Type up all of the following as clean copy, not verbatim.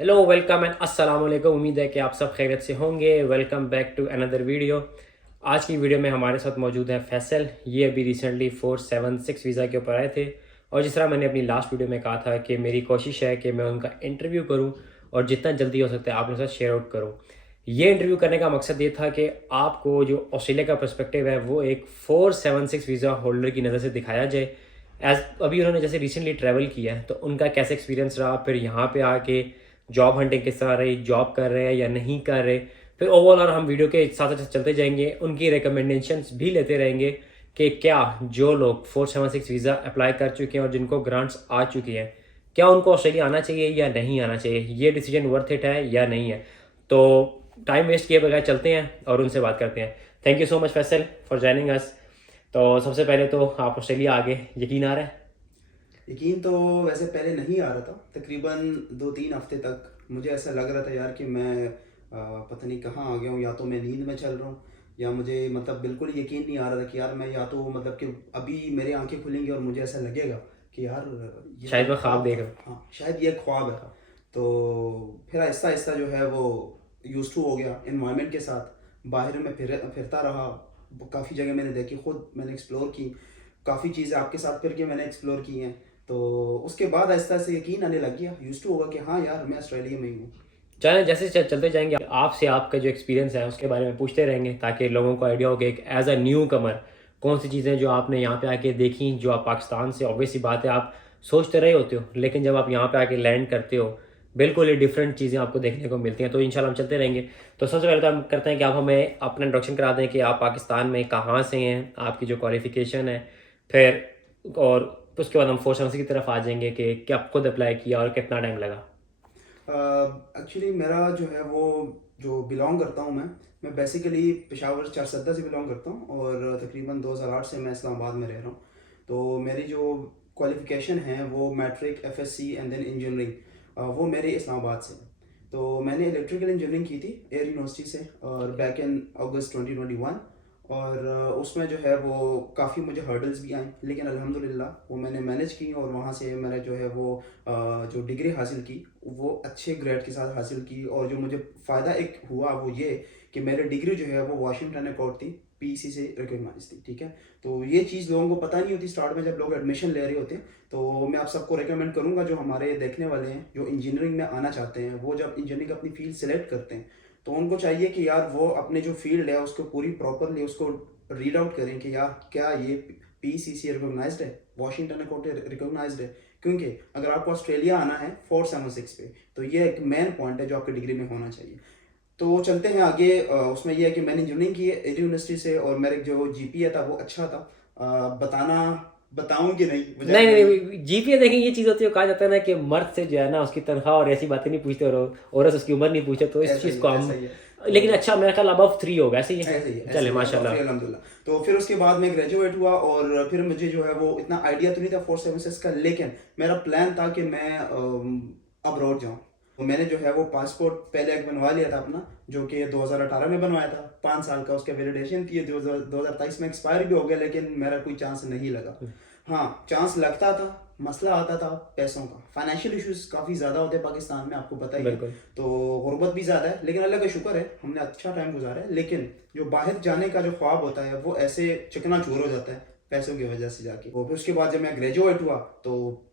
Hello welcome and अस्सलाम वालेकुम। उम्मीद है कि आप सब खैरियत से होंगे। Welcome back to another video. आज की वीडियो में हमारे साथ मौजूद है फैसल। ये अभी रिसेंटली 476 वीज़ा के ऊपर आए थे और जिस तरह मैंने अपनी लास्ट वीडियो में कहा था कि मेरी कोशिश है कि मैं उनका इंटरव्यू करूं और जितना जल्दी हो सकता है आप लोगों के साथ शेयर आउट करूं। ये इंटरव्यू करने का मकसद ये था कि आपको जो ऑस्ट्रेलिया का पर्सपेक्टिव है वो एक 476 वीज़ा होल्डर की नज़र से दिखाया जाए। एज अभी उन्होंने जैसे रिसेंटली ट्रैवल किया है तो उनका कैसा एक्सपीरियंस रहा, फिर यहाँ पे आके जॉब हंटिंग किस तरह रही, जॉब कर रहे हैं या नहीं कर रहे, फिर ओवरऑल हम वीडियो के साथ साथ चलते जाएंगे, उनकी रिकमेंडेशंस भी लेते रहेंगे कि क्या जो लोग 476 वीज़ा अप्लाई कर चुके हैं और जिनको ग्रांट्स आ चुकी हैं क्या उनको ऑस्ट्रेलिया आना चाहिए या नहीं आना चाहिए, ये डिसीजन वर्थ इट है या नहीं है। तो टाइम वेस्ट किए बगैर चलते हैं और उनसे बात करते हैं। Thank you so much Faisal for joining us. तो सबसे पहले तो आप ऑस्ट्रेलिया आ गए, यकीन आ रहा है? यकीन तो वैसे पहले नहीं आ रहा था। तकरीबन 2-3 हफ्ते तक मुझे ऐसा लग रहा था यार कि मैं पता नहीं कहाँ आ गया हूँ, या तो मैं नींद में चल रहा हूँ या मुझे मतलब बिल्कुल यकीन नहीं आ रहा था कि यार मैं या तो मतलब कि अभी मेरी आंखें खुलेंगी और मुझे ऐसा लगेगा कि यार ये तो शायद एक मैं ख्वाब ख्वाब देख था। रहा हूँ। हाँ, शायद ये एक ख्वाब है। तो फिर आहिस्ता आहिस्ता जो है वो यूज टू हो गया इन्वायरमेंट के साथ। बाहर में फिरता रहा। काफ़ी जगह मैंने देखी, खुद मैंने एक्सप्लोर की। काफ़ी चीज़ें आपके साथ फिर के मैंने एक्सप्लोर की हैं। तो उसके बाद आहिस्ता आहिस्ता यकीन आने लग गया, यूज टू होगा कि हाँ यार मैं ऑस्ट्रेलिया में ही हूँ। चलें, जैसे चलते जाएंगे आपसे आपका जो एक्सपीरियंस है उसके बारे में पूछते रहेंगे ताकि लोगों को आइडिया हो कि एक एज अ न्यू कमर कौन सी चीज़ें जो आपने यहाँ पे आके देखी, जो आप पाकिस्तान से ऑब्वियस सी बात है आप सोचते रहे होते हो, लेकिन जब आप यहाँ पे आके लैंड करते हो बिल्कुल ही डिफरेंट चीज़ें आपको देखने को मिलती हैं। तो इंशाल्लाह हम चलते रहेंगे। तो सबसे पहले तो हम करते हैं कि आप हमें अपना इंट्रोडक्शन करा दें कि आप पाकिस्तान में कहाँ से हैं, आपकी जो क्वालिफिकेशन है, फिर और उसके बाद हम फोर्स की तरफ आ जाएंगे कि क्या खुद अप्लाई किया और कितना टाइम लगा। एक्चुअली मेरा जो है वो जो बिलोंग करता हूँ मैं बेसिकली पेशावर चारसद्दा से बिलोंग करता हूँ और तकरीबन 2008 से मैं इस्लामाबाद में रह रहा हूँ। तो मेरी जो क्वालिफ़िकेशन है वो matric, FSc and then engineering, वो मेरे इस्लामाबाद से है। तो मैंने इलेक्ट्रिकल इंजीनियरिंग की थी एयर यूनिवर्सिटी से और बैक इन अगस्त 2021। और उसमें जो है वो काफ़ी मुझे हर्डल्स भी आए, लेकिन अल्हम्दुलिल्लाह वो मैंने मैनेज की और वहाँ से मैंने जो है वो जो डिग्री हासिल की वो अच्छे ग्रेड के साथ हासिल की। और जो मुझे फ़ायदा एक हुआ वो ये कि मेरी डिग्री जो है वो वाशिंगटन अकॉर्ड थी, पीसी से रिकॉग्नाइज थी। ठीक है, तो ये चीज़ लोगों को पता नहीं होती स्टार्ट में जब लोग एडमिशन ले रहे होते हैं। तो मैं आप सबको रिकमेंड करूँगा जो हमारे देखने वाले हैं जो इंजीनियरिंग में आना चाहते हैं, वो जब इंजीनियरिंग अपनी फील्ड सेलेक्ट करते हैं तो उनको चाहिए कि यार वो अपने जो फील्ड है उसको पूरी प्रॉपरली उसको रीड आउट करें कि यार क्या ये पीसीसी रिकॉग्नाइज्ड है, वाशिंगटन अकॉर्ड रिकॉग्नाइज्ड है। क्योंकि अगर आपको ऑस्ट्रेलिया आना है 476 पे तो ये एक मेन पॉइंट है जो आपकी डिग्री में होना चाहिए। तो चलते हैं आगे। उसमें यह है कि मैंने इंजीनियरिंग की है एयर यूनिवर्सिटी से और मेरे जो जीपीए था वो अच्छा था। बताऊं कि नहीं, नहीं बजाय नहीं नहीं। नहीं, जीपीए देखें ये चीज़ होती है, कहा जाता है ना कि मर्द से जो है ना उसकी तनख्वाह और ऐसी बातें नहीं पूछते, और औरत से उसकी उम्र नहीं पूछते, तो इस ऐसा चीज़ ही को है, हम। ऐसा ही है। लेकिन तो अच्छा मेरा ख्याल अबव 3 होगा, ऐसे ही ऐसे ही है, है। ऐसे चले ही है, माशाल्लाह। अभी अल्हम्दुलिल्लाह। तो फिर उसके बाद मैं ग्रेजुएट हुआ और फिर मुझे जो है वो इतना आइडिया तो नहीं था 476 का, लेकिन मेरा प्लान था कि मैं अब्रॉड जाऊँ। तो मैंने जो है वो पासपोर्ट पहले एक बनवा लिया था अपना, जो कि 2018 में बनवाया था। 5 साल का उसका वैलिडेशन थी। 2023 में एक्सपायर भी हो गया, लेकिन मेरा कोई चांस नहीं लगा। हाँ, चांस लगता था, मसला आता था पैसों का। फाइनेंशियल इश्यूज काफ़ी ज़्यादा होते हैं पाकिस्तान में, आपको पता ही है। बिल्कुल। तो गुर्बत भी ज़्यादा है, लेकिन अल्लाह का शुक्र है हमने अच्छा टाइम गुजारा है। लेकिन जो बाहर जाने का जो ख्वाब होता है वो ऐसे चकनाचूर हो जाता है पैसों की वजह से जाके। और फिर उसके बाद जब मैं ग्रेजुएट हुआ तो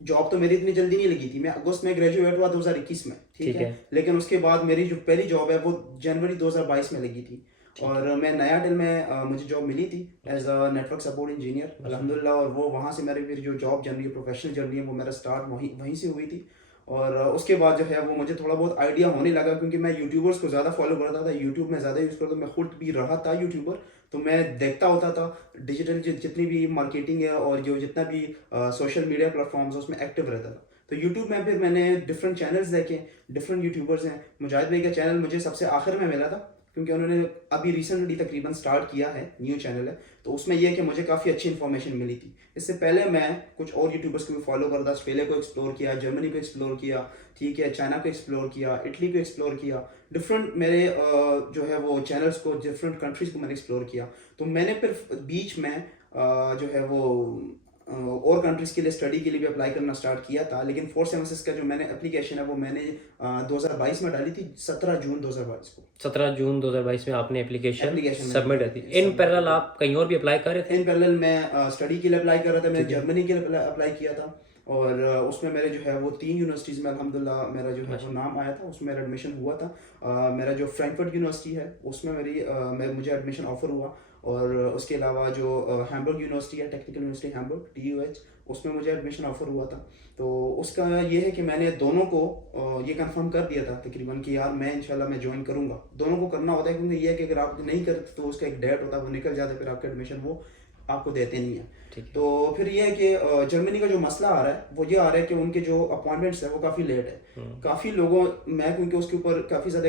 जॉब तो मेरी इतनी जल्दी नहीं लगी थी। मैं अगस्त में ग्रेजुएट हुआ 2021 में, ठीक ठीक है। है। लेकिन उसके बाद मेरी जो पहली जॉब है वो जनवरी 2022 में लगी थी। ठीक और है। मैं नया टेल में मुझे जॉब मिली थी as a network support engineer, माशाल्लाह। अल्हम्दुलिल्लाह। और वो वहाँ से मेरी फिर जो जॉब जर्नी है, प्रोफेशनल जर्नी है, वो मेरा स्टार्ट वहीं वहीं से हुई थी। और उसके बाद जो है वो मुझे थोड़ा बहुत आइडिया होने लगा, क्योंकि मैं यूट्यूबर्स को ज़्यादा फॉलो करता था, यूट्यूब में ज़्यादा यूज़ करता था। मैं खुद भी रहा था यूट्यूबर, तो मैं देखता होता था डिजिटल जितनी भी मार्केटिंग है और जो जितना भी सोशल मीडिया प्लेटफॉर्म्स है उसमें एक्टिव रहता था। तो यूट्यूब में फिर मैंने डिफरेंट चैनल्स देखे, डिफरेंट यूट्यूबर्स हैं। मुजाहिद भाई का चैनल मुझे सबसे आखिर में मिला था, क्योंकि उन्होंने अभी रिसेंटली तकरीबन स्टार्ट किया है, न्यू चैनल है। तो उसमें यह है कि मुझे काफ़ी अच्छी इन्फॉर्मेशन मिली थी। इससे पहले मैं कुछ और यूट्यूबर्स को भी फॉलो करता, ऑस्ट्रेलिया को एक्सप्लोर किया, जर्मनी को एक्सप्लोर किया, ठीक है, चाइना को एक्सप्लोर किया, इटली को एक्सप्लोर किया। डिफरेंट मेरे जो है वो चैनल्स को, डिफरेंट कंट्रीज़ को मैंने एक्सप्लोर किया। तो मैंने फिर बीच में जो है वो और कंट्रीज़ के लिए स्टडी के लिए भी अप्लाई करना स्टार्ट किया था, लेकिन 476 का जो मैंने एप्लीकेशन है वो मैंने 2022 में डाली थी, 17 जून 2022 को। 17 जून 2022 में आपने एप्लीकेशन एप्लीकेशन सबमिट कर दी। इन पैरेलल आप कहीं और भी अप्लाई कर रहे थे? इन पैरेलल मैं स्टडी के लिए अप्लाई कर रहा था, मैंने जर्मनी के लिए अप्लाई किया था, और उसमें मेरे जो है वो 3 यूनिवर्सिटीज़ में अल्हम्दुलिल्लाह मेरा जो है वो नाम आया था, उसमें मेरा एडमिशन हुआ था। मेरा जो फ्रैंकफर्ट यूनिवर्सिटी है उसमें मुझे एडमिशन ऑफर हुआ, और उसके अलावा जो हैम्बर्ग यूनिवर्सिटी है, टेक्निकल यूनिवर्सिटी हैम्बर्ग TUH, उसमें मुझे एडमिशन ऑफर हुआ था। तो उसका ये है कि मैंने दोनों को ये कंफर्म कर दिया था तकरीबन कि यार मैं इंशाल्लाह मैं ज्वाइन करूँगा। दोनों को करना होता है, क्योंकि ये है कि अगर आप नहीं करते तो उसका एक डेट होता है, वो निकल जाता है, फिर आपका एडमिशन वो आपको देते नहीं है। तो फिर ये है कि जर्मनी का जो मसला आ रहा है वो ये आ रहा है कि उनके जो अपॉइंटमेंट्स है वो काफ़ी लेट है। काफ़ी लोगों मैं क्योंकि उसके ऊपर काफ़ी ज़्यादा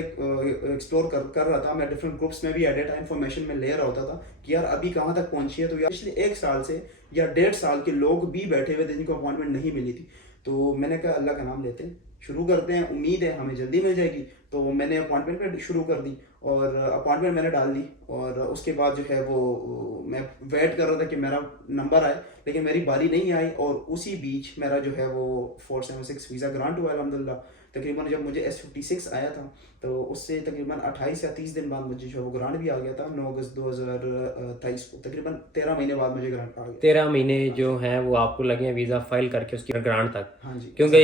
एक्सप्लोर कर रहा था, मैं डिफरेंट ग्रुप्स में भी एट ए टाइम इन्फॉर्मेशन में ले रहा होता था कि यार अभी कहाँ तक पहुंची है। तो यार पिछले 1 साल से या 1.5 साल के लोग भी बैठे हुए थे जिनको अपॉइंटमेंट नहीं मिली थी। तो मैंने कहा अल्लाह का नाम लेते हैं, शुरू करते हैं, उम्मीद है हमें जल्दी मिल जाएगी। तो मैंने अपॉइंटमेंट शुरू कर दी, और अपॉइंटमेंट मैंने डाल दी, और उसके बाद जो है वो मैं वेट कर रहा था कि मेरा नंबर आए, लेकिन मेरी बारी नहीं आई, और उसी बीच मेरा जो है वो 476 वीज़ा ग्रांट हुआ अल्हम्दुलिल्लाह। तकरीबन जब मुझे S56 आया था तो उससे तकरीबन 28 या 30 दिन बाद मुझे जो है वो ग्रांट भी आ गया था, 9 अगस्त 2023 को, तकरीबन 13 महीने बाद मुझे ग्रांट आ गया। 13 महीने जो हैं वो आपको लगे हैं वीज़ा फाइल करके उसकी ग्रांट तक। हाँ जी, क्योंकि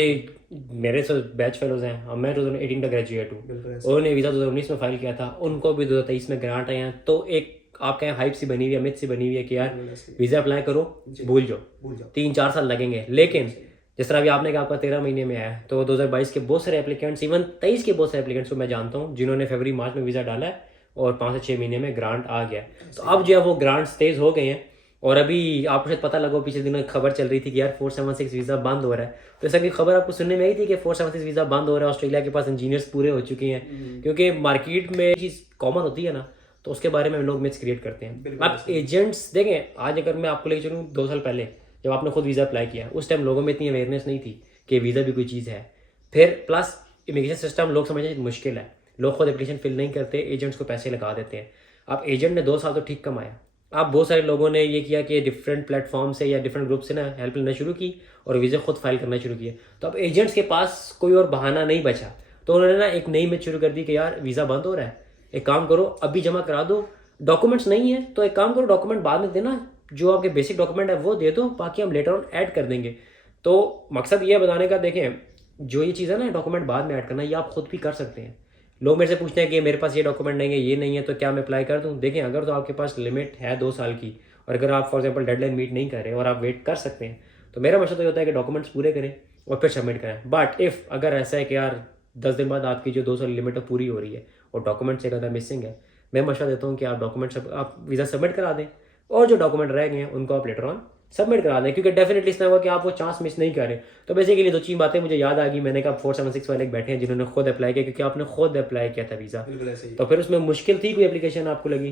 मेरे तो बैच फेलोज हैं और मैं 2018 का ग्रेजुएट हूँ, बिल्कुल ऐसे। उन्होंने वीज़ा 2019 में फाइल किया था, उनको भी 2023 में ग्रांट आए हैं। तो एक आपके यहाँ हाइप सी बनी हुई है, मिथ सी बनी हुई है कि यार वीज़ा अप्लाई करो, भूल जाओ, 3-4 साल लगेंगे। लेकिन जिस तरह अभी आपने कहा आपका 13 महीने में आया है, तो 2022 के बहुत सारे एप्लीकेंट्स, इवन 23 के बहुत सारे एप्लीकेंट्स को मैं जानता हूँ जिन्होंने फरवरी मार्च में वीज़ा डाला है और 5 से 6 महीने में ग्रांट आ गया। तो अब जो है वो ग्रांट्स तेज़ हो गए हैं। और अभी आपको शायद पता लगा, पिछले दिनों एक खबर चल रही थी कि यार 476 वीज़ा बंद हो रहा है। तो ऐसा की खबर आपको सुनने में आई थी कि 476 वीज़ा बंद हो रहा है, ऑस्ट्रेलिया के पास इंजीनियर्स पूरे हो चुके हैं। क्योंकि मार्केट में चीज़ कॉमन होती है ना, तो उसके बारे में लोग मिथ्स क्रिएट करते हैं। आप एजेंट्स देखें, आज अगर मैं आपको लेकर चलूँ 2 साल पहले जब आपने खुद वीज़ा अप्लाई किया, उस टाइम लोगों में इतनी अवेयरनेस नहीं थी कि वीज़ा भी कोई चीज़ है। फिर प्लस इमिग्रेशन सिस्टम लोग समझने मुश्किल है, लोग खुद एप्लीकेशन फिल नहीं करते, एजेंट्स को पैसे लगा देते हैं। अब एजेंट ने 2 साल तो ठीक कमाया, अब बहुत सारे लोगों ने ये किया कि डिफरेंट प्लेटफॉर्म से या डिफरेंट ग्रुप से ना हेल्प लेना शुरू की और वीज़ा खुद फाइल करना शुरू किया। तो अब एजेंट्स के पास कोई और बहाना नहीं बचा, तो उन्होंने ना एक नई मिथ शुरू कर दी कि यार वीज़ा बंद हो रहा है, एक काम करो अभी जमा करा दो, डॉक्यूमेंट्स नहीं है तो एक काम करो डॉक्यूमेंट बाद में देना, जो आपके बेसिक डॉक्यूमेंट है वो दे दो, बाकी हम लेटर ऑन ऐड कर देंगे। तो मकसद ये बताने का, देखें जो ये चीज़ है ना डॉक्यूमेंट बाद में ऐड करना, ये आप खुद भी कर सकते हैं। लोग मेरे से पूछते हैं कि मेरे पास ये डॉक्यूमेंट नहीं है, ये नहीं है, तो क्या मैं अप्लाई कर दूं? देखें, अगर तो आपके पास लिमिट है 2 साल की, और अगर आप फॉर एग्जांपल डेडलाइन मीट नहीं कर रहे और आप वेट कर सकते हैं, तो मेरा मशवरा तो ये होता है कि डॉक्यूमेंट्स पूरे करें और फिर सबमिट करें। बट इफ़ अगर ऐसा है कि यार 10 दिन बाद आपकी जो 2 साल लिमिट है पूरी हो रही है और डॉक्यूमेंट्स एक अगर मिसिंग है, मैं मशवरा देता हूँ कि आप आप वीज़ा सबमिट करा दें, और जो डॉक्यूमेंट रह गए हैं उनको आप लेटर ऑन सबमिट करा दें, क्योंकि डेफिनेटली इस तरह होगा कि आप वो चांस मिस नहीं करें। तो बेसिकली 2-3 बातें मुझे याद आ गई। मैंने कहा 476 वाले बैठे हैं जिन्होंने खुद अप्लाई किया, क्योंकि आपने खुद अप्लाई किया था वीज़ा, बिल्कुल ऐसे ही। तो फिर उसमें मुश्किल थी कोई एप्लीकेशन आपको लगी?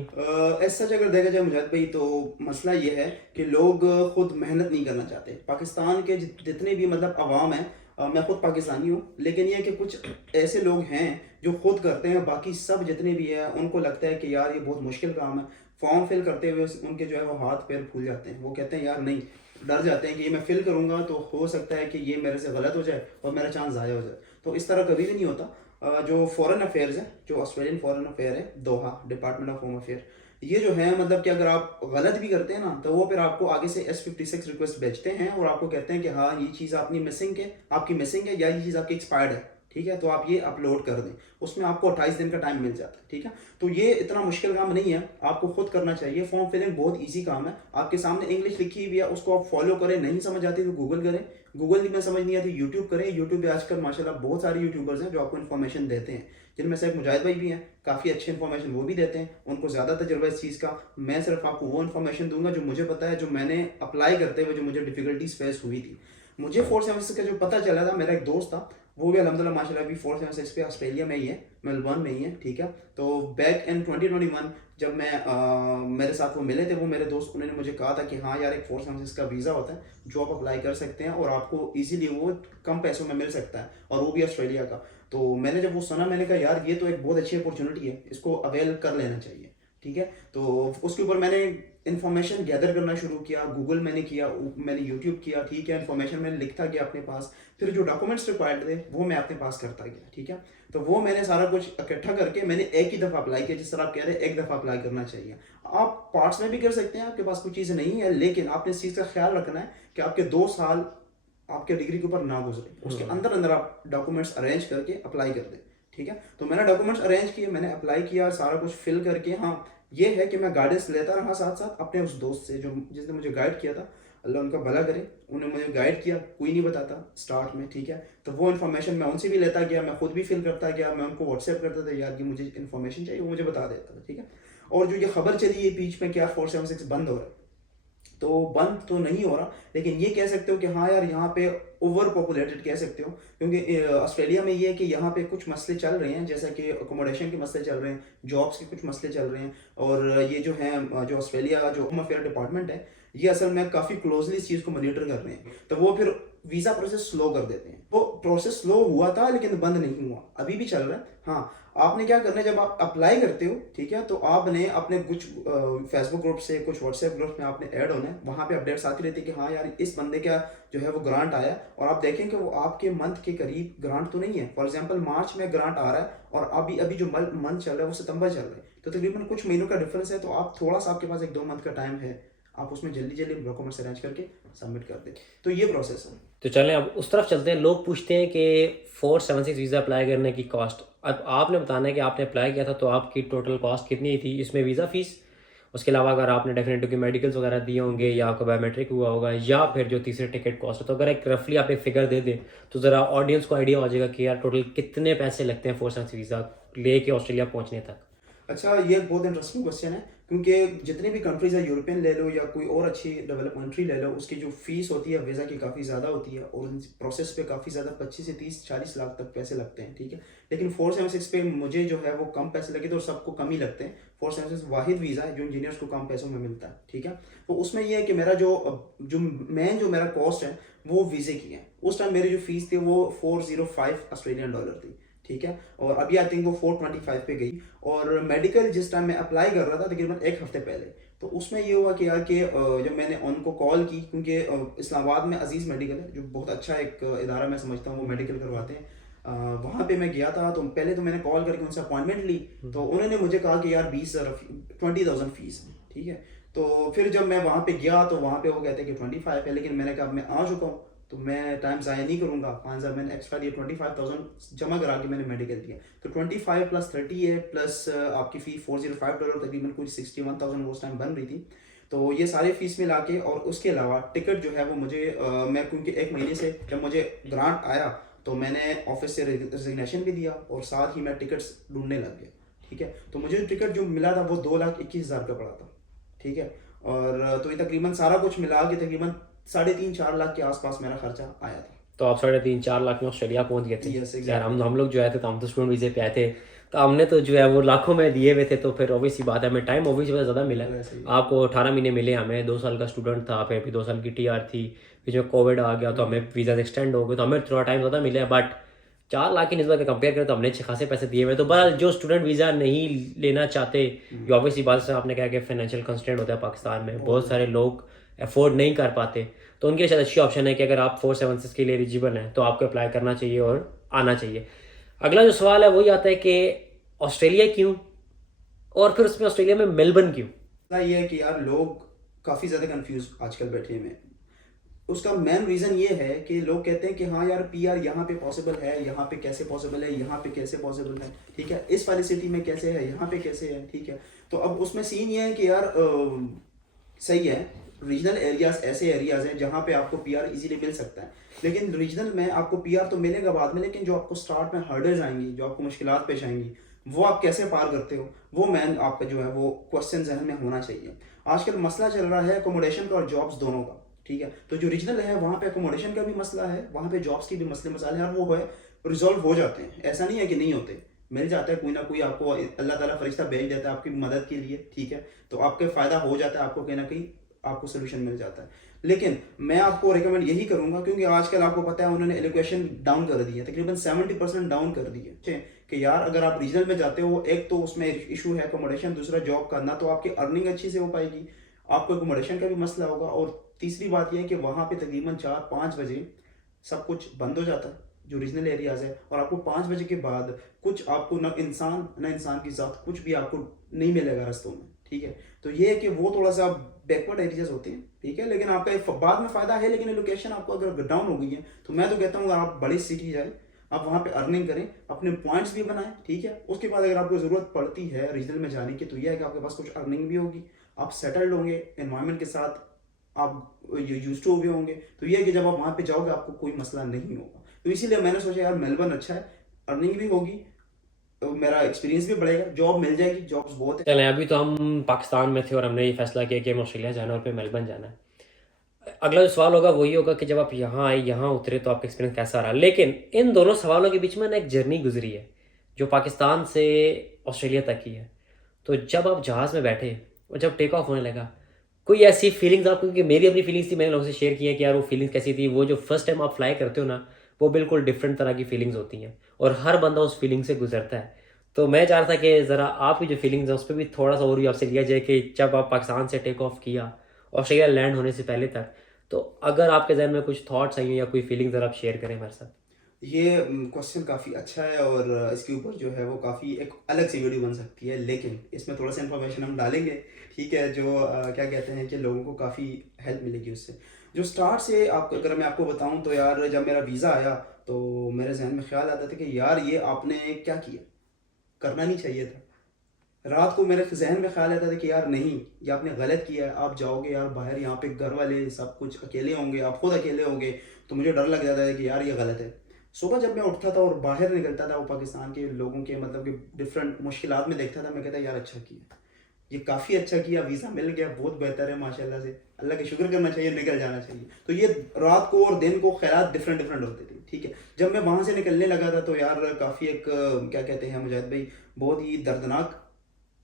ऐसा अगर देखा जाए मुजाहिद भाई, तो मसला ये है कि लोग खुद मेहनत नहीं करना चाहते। पाकिस्तान के जितने भी मतलब अवाम है, मैं खुद पाकिस्तानी हूँ, लेकिन ये है कि कुछ ऐसे लोग हैं जो खुद करते हैं, बाकी सब जितने भी है उनको लगता है कि यार ये बहुत मुश्किल काम है। फॉर्म फिल करते हुए उनके जो है वो हाथ पैर फूल जाते हैं, वो कहते हैं यार नहीं, डर जाते हैं कि ये मैं फिल करूँगा तो हो सकता है कि ये मेरे से गलत हो जाए और मेरा चांस ज़ाया हो जाए। तो इस तरह कभी भी नहीं होता। जो फॉरेन अफेयर्स है, जो ऑस्ट्रेलियन फॉरेन अफेयर है, दोहा डिपार्टमेंट ऑफ होम अफेयर, ये जो है मतलब कि अगर आप गलत भी करते हैं ना, तो वो फिर आपको आगे से S56 रिक्वेस्ट भेजते हैं और आपको कहते हैं कि हाँ ये चीज़ आपकी मिसिंग है या ये चीज़ आपकी एक्सपायर्ड है, ठीक है, तो आप ये अपलोड कर दें। उसमें आपको 28 दिन का टाइम मिल जाता है, ठीक है। तो ये इतना मुश्किल काम नहीं है, आपको खुद करना चाहिए। फॉर्म फिलिंग बहुत ईजी काम है, आपके सामने इंग्लिश लिखी हुई है, उसको आप फॉलो करें। नहीं समझ आती तो गूगल करें, गूगल में समझ नहीं आती यूट्यूब करें। यूट्यूब पे आजकल माशाल्लाह बहुत सारे यूट्यूबर्स हैं जो आपको इन्फॉर्मेशन देते हैं, जिनमें से एक मुजाहिद भाई भी हैं, काफ़ी अच्छी इन्फॉर्मेशन वो भी देते हैं, उनको ज़्यादा तजुर्बा इस चीज़ का। मैं सिर्फ आपको वो इन्फॉर्मेशन दूंगा जो मुझे पता है, जो मैंने अप्लाई करते हुए जो मुझे डिफिकल्टीज फेस हुई थी। मुझे 476 का जो पता चला था, मेरा एक दोस्त था, वो भी अल्हम्दुलिल्लाह माशाल्लाह अभी 476 पे ऑस्ट्रेलिया में ही है, मेलबर्न में ही है, ठीक है। तो बैक इन 2021 जब मेरे साथ वो मिले थे, वो मेरे दोस्त, उन्होंने मुझे कहा था कि हाँ यार एक 476 का वीज़ा होता है जो आप अप्लाई कर सकते हैं और आपको इजीली वो कम पैसों में मिल सकता है, और वो भी ऑस्ट्रेलिया का। तो मैंने जब वो सुना, मैंने कहा यार ये तो एक बहुत अच्छी अपॉर्चुनिटी है, इसको अवेल कर लेना चाहिए, ठीक है। तो उसके ऊपर मैंने इन्फॉर्मेशन गैदर करना शुरू किया, गूगल मैंने किया, मैंने यूट्यूब किया, ठीक है, इन्फॉर्मेशन मैंने लिखता गया अपने पास, फिर जो डॉक्यूमेंट्स रिक्वायर्ड थे वो मैं अपने पास करता गया, ठीक है। तो वो मैंने सारा कुछ इकट्ठा करके मैंने एक ही दफ़ा अप्लाई किया, जिस तरह आप कह रहे हैं एक दफ़ा अप्लाई करना चाहिए। आप पार्ट्स में भी कर सकते हैं, आपके पास कोई चीज़ नहीं है, लेकिन आपने इस चीज़ का ख्याल रखना है कि आपके 2 साल आपके डिग्री के ऊपर ना गुजरे, उसके अंदर अंदर आप डॉक्यूमेंट्स अरेंज करके अप्लाई कर दें, ठीक है। तो मैंने डॉक्यूमेंट्स अरेंज किए, मैंने अप्लाई किया, सारा कुछ फिल करके। हाँ, ये है कि मैं गाइडेंस लेता रहा साथ साथ अपने उस दोस्त से जो जिसने मुझे गाइड किया था, अल्लाह उनका भला करे, उन्होंने मुझे गाइड किया, कोई नहीं बताता स्टार्ट में, ठीक है। तो वो इन्फॉर्मेशन मैं उनसे भी लेता गया, मैं खुद भी फिल करता गया, मैं उनको व्हाट्सएप करता था, यार कि मुझे इन्फॉर्मेशन चाहिए, वो मुझे बता देता था, ठीक है। और जो ये खबर चली है बीच में कि यार 476 बंद हो रहा है, तो बंद तो नहीं हो रहा, लेकिन ये कह सकते हो कि हाँ यार यहाँ पे ओवर पॉपुलेटेड कह सकते हो, क्योंकि ऑस्ट्रेलिया में ये है कि यहाँ पे कुछ मसले चल रहे हैं, जैसा कि अकोमोडेशन के मसले चल रहे हैं, जॉब्स के कुछ मसले चल रहे हैं, और ये जो है जो ऑस्ट्रेलिया जो होम अफेयर डिपार्टमेंट है, ये असल में काफ़ी क्लोजली इस चीज़ को मॉनिटर कर रहे हैं, तो वो फिर वीज़ा प्रोसेस स्लो कर देते हैं। वो प्रोसेस स्लो हुआ था लेकिन बंद नहीं हुआ, अभी भी चल रहा है। हाँ, आपने क्या करना है, जब आप अप्लाई करते हो, ठीक है, तो आपने अपने कुछ फेसबुक ग्रुप से, कुछ व्हाट्सएप ग्रुप में आपने ऐड होना है, वहाँ पे अपडेट्स आती रहती है कि हाँ यार इस बंदे का जो है वो ग्रांट आया, और आप देखें कि वो आपके मंथ के करीब ग्रांट तो नहीं है। फॉर एग्जांपल मार्च में ग्रांट आ रहा है और अभी अभी जो मंथ चल रहा है वो सितंबर चल रहा है, तो तकरीबन कुछ महीनों का डिफरेंस है, तो आप थोड़ा सा, आपके पास 1-2 मंथ का टाइम है, आप उसमें जल्दी जल्दी डॉक्यूमेंट्स अरेंज करके सबमिट कर दें। तो ये प्रोसेस है। तो चलें अब उस तरफ चलते हैं। लोग पूछते हैं कि 476 वीज़ा अप्लाई करने की कॉस्ट, अब आपने बताना है कि आपने अप्लाई किया था तो आपकी टोटल कॉस्ट कितनी थी, इसमें वीज़ा फ़ीस, उसके अलावा अगर आपने डेफिनेटली की मेडिकल्स वगैरह दिए होंगे, या आपका बायोमेट्रिक हुआ होगा, या फिर जो तीसरे टिकट कॉस्ट है, तो अगर एक रफली आप एक फिगर दे दें तो ज़रा ऑडियंस को आइडिया हो जाएगा कि यार टोटल कितने पैसे लगते हैं 476 वीज़ा ले के ऑस्ट्रेलिया पहुँचने तक। अच्छा, ये एक बहुत इंटरेस्टिंग क्वेश्चन है, क्योंकि जितनी भी कंट्रीज है, यूरोपियन ले लो या कोई और अच्छी डेवलप कंट्री ले लो, उसकी जो फीस होती है वीज़ा की काफ़ी ज़्यादा होती है, और प्रोसेस पे काफ़ी ज़्यादा 25 से 30-40 लाख तक पैसे लगते हैं, ठीक है। लेकिन 476 पे मुझे जो है वो कम पैसे लगे, तो सबको कम ही लगते हैं। 476 वाहिद वीज़ा है जो इंजीनियर्स को कम पैसों में मिलता है, ठीक है। तो उसमें यह है कि मेरा जो मेरा कॉस्ट है वो वीज़े की है। उस टाइम मेरी जो फीस थी वो 405 ऑस्ट्रेलियन डॉलर थी, ठीक है, और अभी आई थिंक वो 425 पे गई। और मेडिकल जिस टाइम मैं अप्लाई कर रहा था तकरीबन 1 हफ्ते पहले, तो उसमें ये हुआ कि यार कि जब मैंने उनको कॉल की, क्योंकि इस्लामाबाद में अजीज़ मेडिकल है जो बहुत अच्छा एक इदारा मैं समझता हूँ, वो मेडिकल करवाते हैं, वहाँ पे मैं गया था। तो पहले तो मैंने कॉल करके उनसे अपॉइंटमेंट ली, तो उन्होंने मुझे कहा कि यार 20,000 फीस है, ठीक है। तो फिर जब मैं वहाँ पे गया तो वहाँ पे वो कहते हैं कि 25 है, लेकिन मैंने कहा मैं आ चुका हूँ तो मैं टाइम ज़ाया नहीं करूँगा, 5,000 मैंने एक्स्ट्रा दिया, 25,000 जमा करा के मैंने मेडिकल दिया। तो 25 प्लस 30 है, प्लस आपकी फ़ीस $405, तकरीबन कुछ 61,000 वो उस टाइम बन रही थी। तो ये सारे फीस मिला के, और उसके अलावा टिकट जो है वो मुझे मैं क्योंकि 1 महीने से जब मुझे ग्रांट आया तो मैंने ऑफिस से रेजिग्नेशन भी दिया, और साथ ही मैं टिकट्स ढूंढने लग गया, ठीक है। तो मुझे टिकट जो मिला था वो 2,21,000 का पड़ा था, ठीक है। और तो ये तकरीबन सारा कुछ मिला के तकरीबन 3.5-4 लाख के आसपास मेरा खर्चा आया था। तो आप 3.5-4 लाख में ऑस्ट्रेलिया पहुंच गए थे। Yes, exactly. यार हम लोग जो आए थे तो हम तो स्टूडेंट वीज़े पे आए थे, तो हमने तो जो है वो लाखों में दिए हुए थे, तो फिर ऑब्वियस सी बात है हमें टाइम ऑब्वियस ज़्यादा मिला। आपको 18 महीने मिले, हमें 2 साल का स्टूडेंट था, फिर भी 2 साल की TR थी, फिर जो कोविड आ गया तो हमें वीज़ा एक्सटेंड हो गए, तो हमें थोड़ा टाइम ज़्यादा मिला। बट 4 लाख की निस्बत के कंपेयर करें तो हमने अच्छे खासे पैसे दिए हुए। तो बहरहाल जो स्टूडेंट वीज़ा नहीं लेना चाहते, जो ऑब्वियस सी बात से आपने कहा कि फाइनेंशियल कंस्ट्रेंट होता है पाकिस्तान में, बहुत सारे लोग अफोर्ड नहीं कर पाते, तो उनके लिए शायद अच्छी ऑप्शन है कि अगर आप 476 के लिए एलिजिबल हैं तो आपको अप्लाई करना चाहिए और आना चाहिए। अगला जो सवाल है वही आता है कि ऑस्ट्रेलिया क्यों, और फिर उसमें ऑस्ट्रेलिया में मेलबर्न क्यों। ये है कि यार लोग काफ़ी ज़्यादा कंफ्यूज आजकल बैठे हुए हैं। उसका मेन रीज़न ये है कि लोग कहते हैं कि हाँ यार PR यहाँ पे पॉसिबल है, यहाँ पे कैसे पॉसिबल है, यहाँ पे कैसे पॉसिबल है, ठीक है, इस वाली सिटी में कैसे है, यहाँ पे कैसे है, ठीक है। तो अब उसमें सीन ये है कि यार सही है, रीजनल एरियाज ऐसे एरियाज हैं जहाँ पे आपको PR इजीली मिल सकता है, लेकिन रीजनल में आपको PR तो मिलेगा बाद में, लेकिन जो आपको स्टार्ट में हर्डल्स आएंगी, जो आपको मुश्किलात पेश आएंगी, वो आप कैसे पार करते हो, वो मैन आपका जो है वो क्वेश्चन जहन में होना चाहिए। आजकल मसला चल रहा है अकोमोडेशन का और जॉब्स दोनों का, ठीक है। तो जो रीजनल है वहाँ पे अकोमोडेशन का भी मसला है, वहाँ पे जॉब्स की भी मसले मसाले हैं, और वो है रिजॉल्व हो जाते हैं, ऐसा नहीं है कि नहीं होते, मिल जाता है कोई ना कोई, आपको अल्लाह ताला फरिश्ता भेज देता है आपकी मदद के लिए, ठीक है। तो आपके फ़ायदा हो जाता है, आपको कहीं ना कहीं आपको सोल्यूशन मिल जाता है। लेकिन मैं आपको रिकमेंड यही करूंगा, क्योंकि आजकल आपको पता है उन्होंने एलोकेशन डाउन कर दी है, तकरीबन 70% डाउन कर दी है, कि यार अगर आप रीजनल में जाते हो, एक तो उसमें इशू है अकोमोडेशन, दूसरा जॉब का, ना तो आपकी अर्निंग अच्छी से हो पाएगी, आपको एकोमोडेशन का भी मसला होगा, और तीसरी बात यह है कि वहाँ पे तकरीबन 4-5 बजे सब कुछ बंद हो जाता है जो रीजनल एरियाज़ है, और आपको 5 बजे के बाद कुछ आपको ना इंसान की ज़ात कुछ भी आपको नहीं मिलेगा रास्तों में, ठीक है। तो ये है कि वो थोड़ा सा बैकवर्ड एरियाज होते हैं, ठीक है, लेकिन आपका बाद में फ़ायदा है। लेकिन लोकेशन आपको अगर डाउन हो गई है तो मैं तो कहता हूँ अगर आप बड़ी सिटी जाए, आप वहाँ पे अर्निंग करें, अपने पॉइंट्स भी बनाएं, ठीक है। उसके बाद अगर आपको ज़रूरत पड़ती है रीजनल में जाने की, तो यह है कि आपके पास कुछ अर्निंग भी होगी, आप सेटल्ड होंगे एनवायरनमेंट के साथ, आप यूज टू भी होंगे। तो यह है कि जब आप वहाँ पे जाओगे आपको कोई मसला नहीं होगा। तो इसीलिए मैंने सोचा यार मेलबर्न अच्छा है, अर्निंग भी होगी, तो मेरा एक्सपीरियंस भी बढ़ेगा, जॉब मिल जाएगी, जॉब्स बहुत है। चलें, अभी तो हम पाकिस्तान में थे और हमने ये फैसला किया कि हमें ऑस्ट्रेलिया जाना है और फिर मेलबर्न जाना है। अगला जो सवाल होगा वही होगा कि जब आप यहाँ आए, यहाँ उतरे, तो आपका एक्सपीरियंस कैसा रहा। लेकिन इन दोनों सवालों के बीच में ना एक जर्नी गुजरी है जो पाकिस्तान से ऑस्ट्रेलिया तक की है। तो जब आप जहाज़ में बैठे और जब टेक ऑफ होने लगा, कोई ऐसी फीलिंग्स आपको, क्योंकि मेरी अपनी फीलिंग्स थी, मैंने लोगों से शेयर की है कि यार वो फीलिंग्स कैसी थी। वो जो फर्स्ट टाइम आप फ्लाई करते हो ना, वो बिल्कुल डिफरेंट तरह की फीलिंग्स होती हैं और हर बंदा उस फीलिंग से गुजरता है। तो मैं चाह रहा था कि ज़रा आपकी जो फीलिंग्स हैं उस पर भी थोड़ा सा और भी आपसे लिया जाए कि जब आप पाकिस्तान से टेक ऑफ किया ऑस्ट्रेलिया लैंड होने से पहले तक, तो अगर आपके जहन में कुछ थॉट्स आई हैं या कोई फीलिंग्स अगर आप शेयर करें हमारे साथ। ये क्वेश्चन काफ़ी अच्छा है, और इसके ऊपर जो है वो काफ़ी एक अलग सी वीडियो बन सकती है, लेकिन इसमें थोड़ा सा इन्फॉर्मेशन हम डालेंगे, ठीक है, जो क्या कहते हैं कि लोगों को काफ़ी हेल्प मिलेगी उससे। जो स्टार्ट से आपको अगर मैं आपको बताऊं, तो यार जब मेरा वीज़ा आया तो मेरे जहन में ख्याल आता था कि यार ये आपने क्या किया, करना नहीं चाहिए था। रात को मेरे जहन में ख्याल आता था कि यार नहीं, ये आपने गलत किया है, आप जाओगे यार बाहर, यहाँ पे घर वाले सब कुछ अकेले होंगे, आप खुद अकेले होंगे, तो मुझे डर लग जाता है कि यार ये गलत है। सुबह जब मैं उठता था और बाहर निकलता था, वो पाकिस्तान के लोगों के मतलब कि डिफरेंट मुश्किलात में देखता था, मैं कहता यार अच्छा किया, ये काफ़ी अच्छा किया, वीज़ा मिल गया, बहुत बेहतर है माशाल्लाह से, अल्लाह का शुक्र करना चाहिए, निकल जाना चाहिए। तो ये रात को और दिन को ख्यालात डिफरेंट डिफरेंट होते थे, ठीक है। जब मैं वहाँ से निकलने लगा था तो यार काफ़ी एक क्या कहते हैं मुजाहिद भाई, बहुत ही दर्दनाक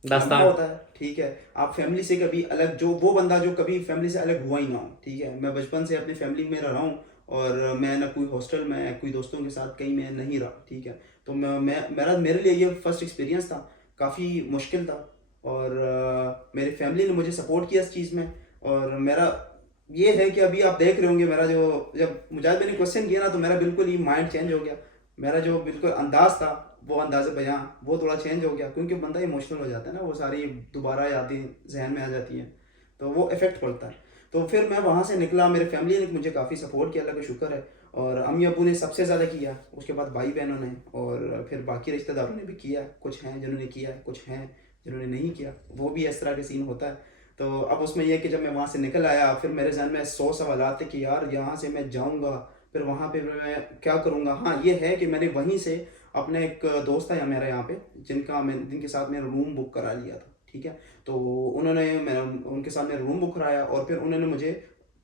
लम्हा दास्तान। होता है, ठीक है। आप फैमिली से कभी अलग, जो वो बंदा जो कभी फैमिली से अलग हुआ ही ना हो, ठीक है। मैं बचपन से अपनी फैमिली में रहा हूँ, और मैं ना कोई हॉस्टल में कोई दोस्तों के साथ कहीं मैं नहीं रहा, ठीक है। तो मेरे लिए ये फर्स्ट एक्सपीरियंस था, काफ़ी मुश्किल था, और मेरी फैमिली ने मुझे सपोर्ट किया इस चीज़ में। और मेरा ये है कि अभी आप देख रहे होंगे मेरा जो, जब मुजाहिद मैंने क्वेश्चन किया ना, तो मेरा बिल्कुल ही माइंड चेंज हो गया, मेरा जो बिल्कुल अंदाज था, वो अंदाज़ बयां वो थोड़ा चेंज हो गया, क्योंकि बंदा इमोशनल हो जाता है ना, वो सारी दोबारा यादें जहन में आ जाती हैं, तो वो इफ़ेक्ट पड़ता है। तो फिर मैं वहाँ से निकला, मेरे फैमिली ने मुझे काफ़ी सपोर्ट किया, अल्लाह का शुक्र है, और अम्मी अबू ने सबसे ज़्यादा किया, उसके बाद भाई बहनों ने, और फिर बाकी रिश्तेदारों ने भी किया, कुछ हैं जिन्होंने किया, कुछ हैं जिन्होंने नहीं किया, वो भी इस तरह के सीन होता है। तो अब उसमें यह कि जब मैं वहाँ से निकल आया, फिर मेरे जहन में 100 सवाल थे कि यार यहाँ से मैं जाऊँगा, फिर वहाँ पे मैं क्या करूँगा। हाँ ये है कि मैंने वहीं से अपने एक दोस्त है मेरा यहाँ पे, जिनके साथ मैंने रूम बुक करा लिया था, ठीक है। तो मैं उनके साथ मैंने रूम बुक कराया, और फिर उन्होंने मुझे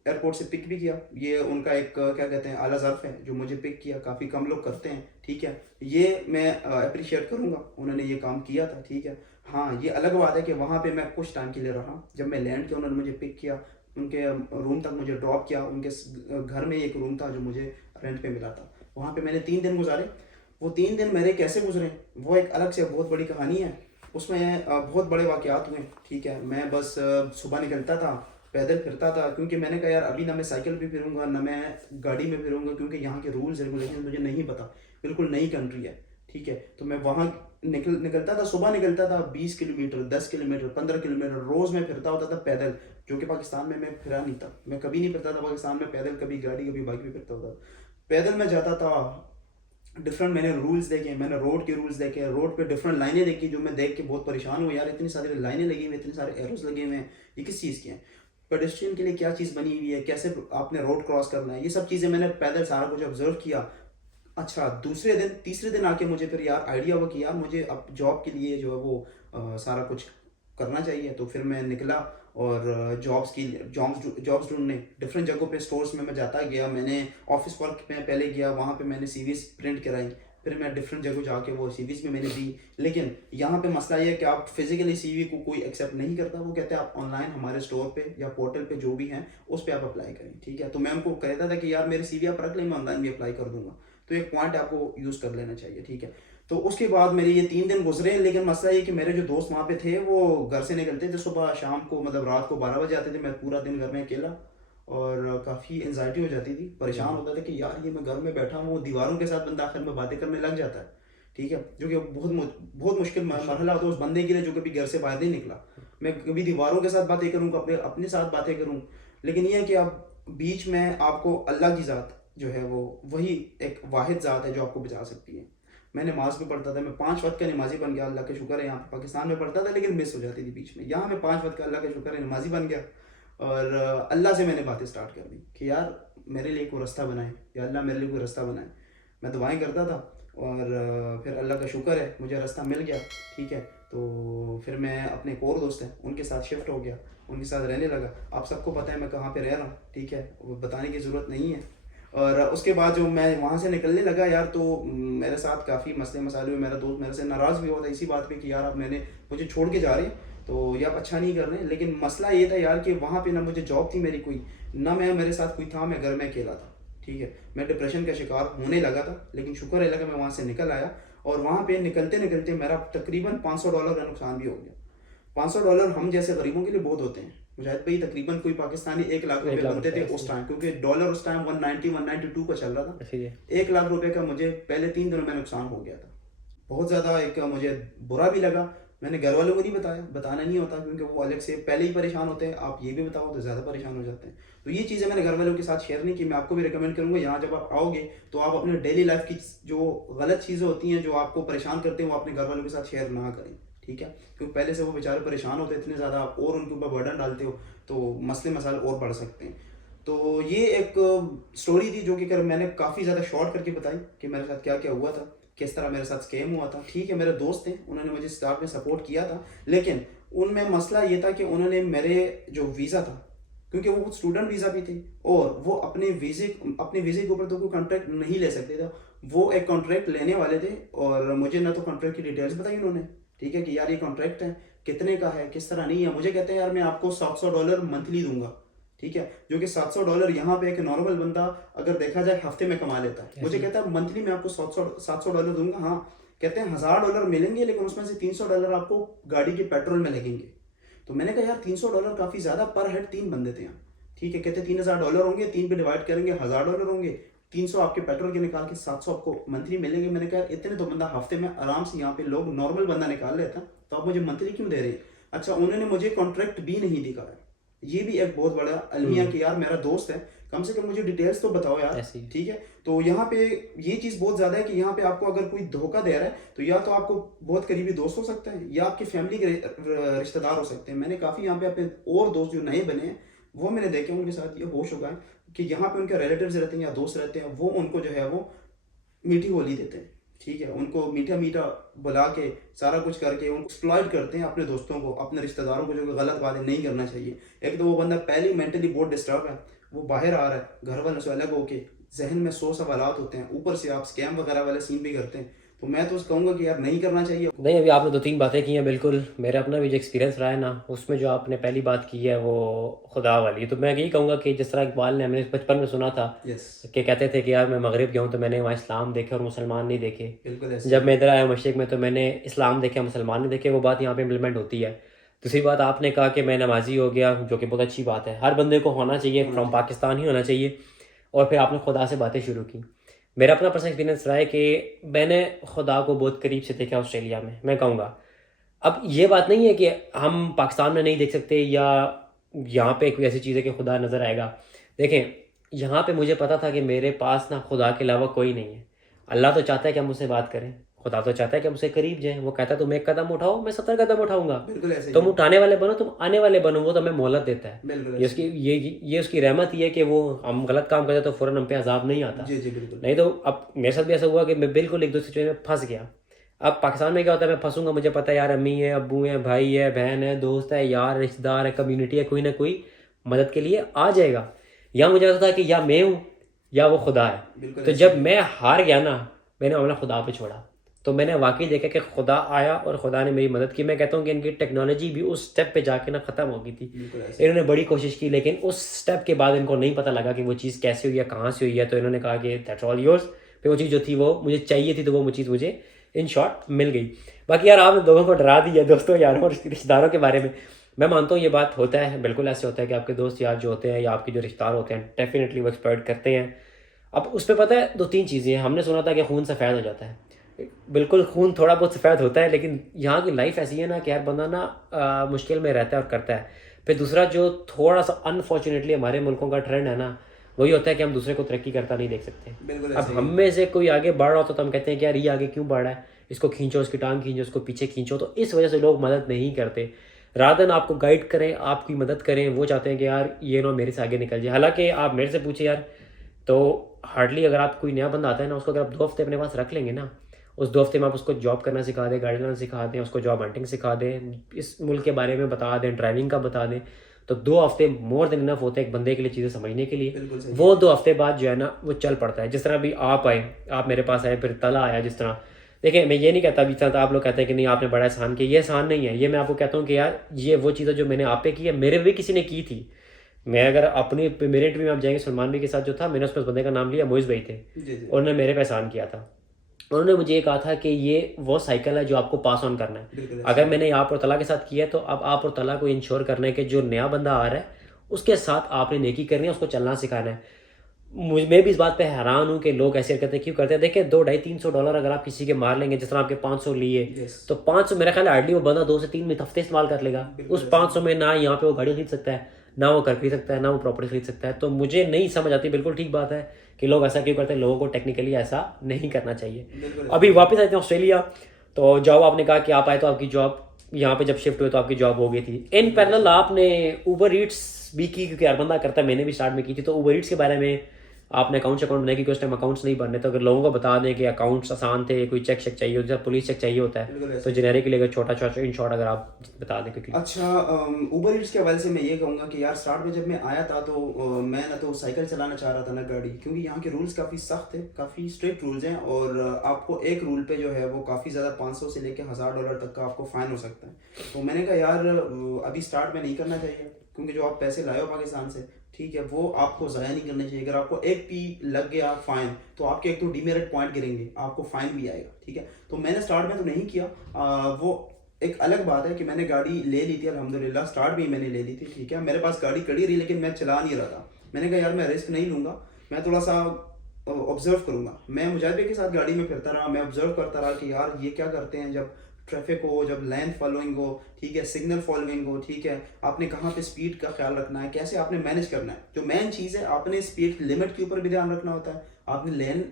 एयरपोर्ट से पिक भी किया। ये उनका एक क्या कहते हैं आला ज़र्फ़ है जो मुझे पिक किया, काफ़ी कम लोग करते हैं, ठीक है। ये मैं अप्रिशिएट करूँगा, उन्होंने ये काम किया था, ठीक है। हाँ ये अलग बात है कि वहाँ पे मैं कुछ टाइम के लिए रहा, जब मैं लैंड किया उन्होंने मुझे पिक किया, उनके रूम तक मुझे ड्रॉप किया, उनके घर में एक रूम था जो मुझे रेंट पे मिला था, वहाँ पे मैंने 3 दिन गुजारे। वो 3 दिन मेरे कैसे गुजरे वो एक अलग से बहुत बड़ी कहानी है, उसमें बहुत बड़े वाक़यात हुए, ठीक है। मैं बस सुबह निकलता था, पैदल फिरता था, क्योंकि मैंने कहा यार अभी ना मैं साइकिल पे फिरूंगा ना मैं गाड़ी में फिरूंगा, क्योंकि यहाँ के रूल्स रेगुलेशन मुझे नहीं पता, बिल्कुल नई कंट्री है, ठीक है। तो मैं वहाँ निकलता था, सुबह निकलता था, 20 किलोमीटर, 10 किलोमीटर, 15 किलोमीटर रोज़ मैं फिरता होता था पैदल, जो कि पाकिस्तान में मैं फिरा नहीं था, मैं कभी नहीं फिरता था पाकिस्तान में पैदल, कभी गाड़ी कभी बाइक भी फिरता होता, पैदल मैं जाता था। डिफरेंट मैंने रूल्स देखे, मैंने रोड के रूल्स देखे, रोड पे डिफरेंट लाइनें देखी, जो मैं देख के बहुत परेशान हुआ, यार इतनी सारी लाइनें लगी हुई, इतने सारे एरोस लगे हुए हैं, ये किस चीज़ के हैं, पेडेस्ट्रियन के लिए क्या चीज़ बनी हुई है, कैसे आपने रोड क्रॉस करना है, ये सब चीज़ें मैंने पैदल सारा कुछ ऑब्जर्व किया। अच्छा दूसरे दिन तीसरे दिन आके मुझे फिर यार आइडिया हुआ कि यार मुझे अब जॉब के लिए जो है वो सारा कुछ करना चाहिए। तो फिर मैं निकला और जॉब्स ढूंढने डिफरेंट जगहों पे, स्टोर्स में मैं जाता गया, मैंने ऑफिस वर्क में पहले गया, वहाँ पे मैंने सीवीज प्रिंट कराई, फिर मैं डिफरेंट जगह जाके वो सीवीज में मैंने दी। लेकिन यहाँ पे मसला ये है कि आप फिजिकली सीवी को कोई एक्सेप्ट नहीं करता, वो कहते हैं आप ऑनलाइन हमारे स्टोर पे या पोर्टल पे जो भी हैं उस पर आप अप्लाई करें, ठीक है। तो मैं उनको कहता था कि यार मेरी सीवी आप रख लें, मैं ऑनलाइन भी अप्लाई कर दूंगा, तो एक पॉइंट आपको यूज़ कर लेना चाहिए, ठीक है। तो उसके बाद मेरे ये 3 दिन गुजरे, लेकिन मसला ये कि मेरे जो दोस्त वहाँ पे थे वो घर से निकलते थे सुबह शाम को, मतलब रात को 12 बजे आते थे, मैं पूरा दिन घर में अकेला, और काफ़ी एनजाइटी हो जाती थी, परेशान होता था कि यार ये मैं घर में बैठा हूँ, दीवारों के साथ बंदा आखिर में बातें करने लग जाता है, ठीक है, जो कि बहुत मुश्किल मरहला होता है उस बंदे के लिए जो कभी घर से बाहर नहीं निकला। मैं कभी दीवारों के साथ बातें करूँ, अपने अपने साथ बातें करूँ, लेकिन ये है कि अब बीच में आपको अल्लाह की ज़ात जो है वो वही एक वाहिद ज़ात है जो आपको बचा सकती है। मैं नमाज भी पढ़ता था, मैं 5 वक्त का नमाजी बन गया, अल्लाह का शुक्र है। यहाँ पे पाकिस्तान में पढ़ता था लेकिन मिस हो जाती थी बीच में, यहाँ मैं 5 वक्त का अल्लाह का शुक्र है नमाजी बन गया, और अल्लाह से मैंने बातें स्टार्ट कर दी कि यार मेरे लिए कोई रास्ता बनाए, या अल्लाह मेरे लिए कोई रास्ता बनाए। मैं दुआएं करता था, और फिर अल्लाह का शुक्र है मुझे रास्ता मिल गया, ठीक है। तो फिर मैं अपने एक और दोस्त हैं उनके साथ शिफ्ट हो गया, उनके साथ रहने लगा। आप सबको पता है मैं कहाँ पे रह रहा हूँ, ठीक है, वो बताने की ज़रूरत नहीं है। और उसके बाद जो मैं वहाँ से निकलने लगा यार, तो मेरे साथ काफ़ी मसले मसाले हुए, मेरा दोस्त मेरे से नाराज़ भी हुआ था इसी बात पे कि यार आप मुझे छोड़ के जा रहे हैं, तो ये आप अच्छा नहीं कर रहे हैं। लेकिन मसला ये था यार कि वहाँ पे ना मुझे जॉब थी मेरी कोई, ना मेरे साथ कोई था, मैं घर में अकेला था, ठीक है। मैं डिप्रेशन का शिकार होने लगा था, लेकिन शुक्र है लगा मैं वहाँ से निकल आया, और वहाँ पे निकलते निकलते मेरा तकरीबन $500 का नुकसान भी हो गया। $500 हम जैसे गरीबों के लिए बहुत होते हैं। मुजाहिद भाई तकरीबन कोई पाकिस्तानी 1 लाख रुपए बनते थे उस टाइम, क्योंकि डॉलर उस टाइम 192 का चल रहा था। 1 लाख रुपए का मुझे पहले 3 दिनों में नुकसान हो गया था। बहुत ज़्यादा एक मुझे बुरा भी लगा। मैंने घर वालों को नहीं बताया, बताना नहीं होता क्योंकि वो अलग से पहले ही परेशान होते हैं, आप ये भी बताओ तो ज़्यादा परेशान हो जाते हैं। तो ये चीज़ें मैंने घर वालों के साथ शेयर नहीं की। मैं आपको भी रिकमेंड करूँगा यहाँ जब आप आओगे तो आप अपने डेली लाइफ की जो गलत चीज़ें होती हैं जो आपको परेशान करते हैं वो अपने घर वालों के साथ शेयर ना करें, ठीक है। क्योंकि पहले से वो बेचारे परेशान होते हैं इतने ज़्यादा, आप और उनके ऊपर बर्डन डालते हो तो मसले मसाले और बढ़ सकते हैं। तो ये एक स्टोरी थी जो कि मैंने काफ़ी ज़्यादा शॉर्ट करके बताई कि मेरे साथ क्या क्या हुआ था, किस तरह मेरे साथ स्कैम हुआ था, ठीक है। मेरे दोस्त थे, उन्होंने मुझे स्टार्ट में सपोर्ट किया था, लेकिन उनमें मसला ये था कि उन्होंने मेरे जो वीज़ा था, क्योंकि वो स्टूडेंट वीज़ा भी थे और वो अपने वीज़े के ऊपर तो कोई कॉन्ट्रैक्ट नहीं ले सकते थे। वो एक कॉन्ट्रैक्ट लेने वाले थे और मुझे ना तो कॉन्ट्रैक्ट की डिटेल्स बताई उन्होंने, ठीक है, कि यार ये कॉन्ट्रैक्ट है, कितने का है, किस तरह नहीं है। मुझे कहते हैं यार मैं आपको $700 मंथली दूंगा, ठीक है, जो कि $700 यहाँ पे एक नॉर्मल बंदा अगर देखा जाए हफ्ते में कमा लेता है। मुझे कहता है मंथली मैं आपको $700 दूंगा। हाँ, कहते हैं $1000 मिलेंगे, लेकिन उसमें से $300 आपको गाड़ी के पेट्रोल में लगेंगे। तो मैंने कहा यार $300 काफ़ी ज़्यादा, पर हेड 3 बंदे थे यहाँ, ठीक है। कहते $3000 होंगे, 3 पे डिवाइड करेंगे $1000 होंगे, 300 आपके पेट्रोल के निकाल के 700 आपको मंथली मिलेंगे। मैंने कहा इतने तो बंदा हफ्ते में आराम से यहाँ पे लोग नॉर्मल बंदा निकाल लेता, तो आप मुझे मंथली क्यों दे रहे हैं। अच्छा, उन्होंने मुझे कॉन्ट्रैक्ट भी नहीं दिखाया। ये भी एक बहुत बड़ा अलमिया कि यार मेरा दोस्त है, कम से कम मुझे डिटेल्स तो बताओ यार, ठीक है। तो यहाँ पे ये चीज़ बहुत ज़्यादा है कि यहाँ पे आपको अगर कोई धोखा दे रहा है तो या तो आपको बहुत करीबी दोस्त हो सकता है या आपकी फैमिली के रिश्तेदार हो सकते हैं। मैंने काफ़ी यहाँ पे अपने और दोस्त जो नए बने हैं वो मैंने देखे, उनके साथ ये हो चुका है कि यहाँ पे उनके रिलेटिव्स रहते हैं या दोस्त रहते हैं, वो उनको जो है वो मीठी बोली देते हैं, ठीक है, उनको मीठा मीठा बुला के सारा कुछ करके उनको एक्सप्लॉइट करते हैं, अपने दोस्तों को, अपने रिश्तेदारों को, जो कि गलत बातें नहीं करना चाहिए। एक तो वो बंदा पहले ही मेंटली बहुत डिस्टर्ब है, वो बाहर आ रहा है, घर वालों से अलग होके, जहन में 100 सवालात होते हैं, ऊपर से आप स्कैम वगैरह वाले सीन भी करते हैं। तो मैं तो कहूँगा कि यार नहीं करना चाहिए। नहीं, अभी आपने 2-3 बातें की हैं, बिल्कुल मेरा अपना भी जो एक्सपीरियंस रहा है ना, उसमें जो आपने पहली बात की है वो खुदा वाली। तो मैं यही कहूँगा कि जिस तरह इकबाल ने, मैंने बचपन में सुना था कि कहते थे कि यार मैं मगरिब गया हूँ तो मैंने वहाँ इस्लाम देखे और मुसलमान नहीं देखे, बिल्कुल। जब मैं इधर आया मशरिक में तो मैंने इस्लाम देखे, मुसलमान नहीं देखे। वो बात यहाँ पे इम्प्लीमेंट होती है। दूसरी बात आपने कहा कि मैं नमाजी हो गया, जो कि बहुत अच्छी बात है, हर बंदे को होना चाहिए, फ्रॉम पाकिस्तान ही होना चाहिए। और फिर आपने खुदा से बातें शुरू की। मेरा अपना पर्सनल एक्सपीरियंस रहा है कि मैंने खुदा को बहुत करीब से देखा ऑस्ट्रेलिया में। मैं कहूँगा अब ये बात नहीं है कि हम पाकिस्तान में नहीं देख सकते या यहाँ पे कोई ऐसी चीज़ है कि खुदा नज़र आएगा। देखें, यहाँ पे मुझे पता था कि मेरे पास ना खुदा के अलावा कोई नहीं है। अल्लाह तो चाहता है कि हम उससे बात करें, खुदा तो चाहता है कि हम उससे करीब जाएं। वो कहता है तुम 1 कदम उठाओ, मैं 70 कदम उठाऊंगा। तुम उठाने वाले बनो, तुम आने वाले बनो, वो तो हमें मोहलत देता है। ये उसकी रहमत ही है कि वो हम गलत काम करते तो फ़ौरन हम पे अजाब नहीं आता। नहीं तो अब मेरे साथ भी ऐसा हुआ कि मैं बिल्कुल 1-2 सिचुएशन में फंस गया। अब पाकिस्तान में क्या होता है, मैं फंसूंगा, मुझे पता है यार अम्मी है, अब्बू है, भाई है, बहन है, दोस्त है, यार, रिश्तेदार है, कम्युनिटी है, कोई ना कोई मदद के लिए आ जाएगा। या मुझे लगता था कि या मैं हूँ या वो खुदा है। तो जब मैं हार गया ना, मैंने मामला खुदा पे छोड़ा, तो मैंने वाकई देखा कि खुदा आया और खुदा ने मेरी मदद की। मैं कहता हूँ कि इनकी टेक्नोलॉजी भी उस स्टेप पे जाके ना ख़त्म हो गई थी। इन्होंने बड़ी कोशिश की, लेकिन उस स्टेप के बाद इनको नहीं पता लगा कि वो चीज़ कैसे हुई है, कहाँ से हुई है। तो इन्होंने कहा कि दैट्स ऑल योर्स। फिर वो चीज़ जो थी वो मुझे चाहिए थी, तो वो चीज़ मुझे इन शॉर्ट मिल गई। बाकी यार आपने लोगों को डरा दिया दोस्तों यारों और रिश्तेदारों के बारे में। मैं मानता हूँ ये बात होता है, बिल्कुल ऐसे होता है कि आपके दोस्त यार जो होते हैं या आपके जो रिश्तेदार होते हैं डेफिनेटली वो एक्सप्लॉइट करते हैं। अब उस पर पता है 2-3 चीज़ें हैं। हमने सुना था कि खून सफ़ेद हो जाता है, बिल्कुल खून थोड़ा बहुत सफ़ेद होता है, लेकिन यहाँ की लाइफ ऐसी है ना कि यार बंदा ना मुश्किल में रहता है और करता है। फिर दूसरा जो थोड़ा सा अनफॉर्चुनेटली हमारे मुल्कों का ट्रेंड है ना, वही होता है कि हम दूसरे को तरक्की करता नहीं देख सकते। बिल्कुल अब ऐसे ही हम में से कोई आगे बढ़ रहा होता तो हम कहते हैं कि यार ये आगे क्यों बढ़ रहा है, इसको खींचो, इसकी टांग खींचो, इसको पीछे खींचो। तो इस वजह से लोग मदद नहीं करते। रादन आपको गाइड करें, आपकी मदद करें, वो चाहते हैं कि यार ये नो मेरे से आगे निकल जाए। हालांकि आप मेरे से पूछे यार, तो हार्डली अगर आप कोई नया बंदा आता है ना, उसको अगर आप 2 हफ्ते अपने पास रख लेंगे ना, उस 2 हफ्ते में आप उसको जॉब करना सिखा दें, गाड़ी चलाना सिखा दें, उसको जॉब हंटिंग सिखा दें, इस मुल्क के बारे में बता दें, ड्राइविंग का बता दें, तो 2 हफ्ते मोर देन इनफ होते हैं एक बंदे के लिए चीज़ें समझने के लिए। बिल्कुल सही वो 2 हफ्ते बाद जो है ना वो चल पड़ता है। जिस तरह अभी आप आए, आप मेरे पास आए, फिर तला आया जिस तरह। देखिए मैं ये नहीं कहता अभी तक आप लोग कहते हैं कि नहीं आपने बड़ा एहसान किया, ये एहसान नहीं है। ये मैं आपको कहता हूँ कि यार ये वो चीज़ें जो मैंने आप पे की है मेरे भी किसी ने की थी। मैं अगर अपनी मेरे इंटरव्यू में आप जाएंगे, सलमान भाई के साथ जो था, मैंने उसमें उस बंदे का नाम लिया, मोइज़ भाई थे। जी जी उन्होंने मेरे पे एहसान किया था। उन्होंने मुझे ये कहा था कि ये वो साइकिल है जो आपको पास ऑन करना है। बिल्कुल अगर मैंने आप और तला के साथ किया है तो अब आप और तला को इंश्योर करना है कि जो नया बंदा आ रहा है उसके साथ आपने नेकी करनी है, उसको चलना सिखाना है। मैं भी इस बात पे हैरान हूँ कि लोग ऐसे करते हैं, क्यों करते हैं। देखिए 200-250-300 डॉलर अगर आप किसी के मार लेंगे, जिस तरह आपके 500 लिए, यस तो 500 मेरा ख्याल है हार्डली वो बंदा 2 से 3 हफ्ते इस्तेमाल कर लेगा। बिल्कुल उस 500 में ना यहाँ पे वो गाड़ी खरीद सकता है, ना वो घर खरीद सकता है, ना वो प्रॉपर्टी खरीद सकता है। तो मुझे नहीं समझ आती, बिल्कुल ठीक बात है कि लोग ऐसा क्यों करते हैं। लोगों को टेक्निकली ऐसा नहीं करना चाहिए। बिल्कुल अभी वापस आते हैं ऑस्ट्रेलिया, तो जॉब आपने कहा कि आप आए तो आपकी जॉब यहाँ पे जब शिफ्ट हुए तो आपकी जॉब हो गई थी। इन पैरेलल आपने ऊबर ईट्स भी की, क्योंकि हर बंदा करता है, मैंने भी स्टार्ट में की थी। तो ऊबर ईट्स के बारे में आपने अकाउंट बनाए, क्योंकि उस टाइम अकाउंट्स नहीं बनने, तो अगर लोगों को बता दें कि अकाउंट्स आसान थे, कोई चेक चेक चाहिए होता है, पुलिस चेक चाहिए होता बिल्कुल है, ऐसे तो जेनेरिक लेकर छोटा छोटा इन शॉर्ट अगर आप बता दें क्योंकि। अच्छा उबर ईट्स के हवाले से मैं ये कहूँगा कि यार स्टार्ट में जब मैं आया था तो मैं ना तो साइकिल चलाना चाह रहा था ना गाड़ी, क्योंकि यहाँ के रूल्स काफ़ी सख्त है, काफ़ी स्ट्रिक्ट रूल्स हैं। और आपको एक रूल पे जो है वो काफ़ी ज़्यादा 500 से लेकर $1000 तक का आपको फ़ाइन हो सकता है। तो मैंने कहा यार अभी स्टार्ट में नहीं करना चाहिए, क्योंकि जो आप पैसे लाए हो पाकिस्तान से, ठीक है, वो आपको ज़ाया नहीं करना चाहिए। अगर आपको एक पी लग गया फाइन तो आपके एक तो डीमेरिट पॉइंट गिरेंगे, आपको फाइन भी आएगा, ठीक है। तो मैंने स्टार्ट में तो नहीं किया। वो एक अलग बात है कि मैंने गाड़ी ले ली थी अल्हम्दुलिल्लाह, स्टार्ट भी मैंने ले ली थी, ठीक है। मेरे पास गाड़ी खड़ी रही लेकिन मैं चला नहीं रहा था। मैंने कहा यार मैं रिस्क नहीं लूँगा, मैं थोड़ा सा ऑब्जर्व करूँगा। मैं मुजाहिद के साथ गाड़ी में फिरता रहा, मैं ऑब्जर्व करता रहा कि यार ये क्या करते हैं जब ट्रैफिक हो, जब लेन फॉलोइंग हो, ठीक है, सिग्नल फॉलोइंग हो, ठीक है, आपने कहाँ पे स्पीड का ख्याल रखना है, कैसे आपने मैनेज करना है। जो मेन चीज़ है, आपने स्पीड लिमिट के ऊपर भी ध्यान रखना होता है, आपने लेन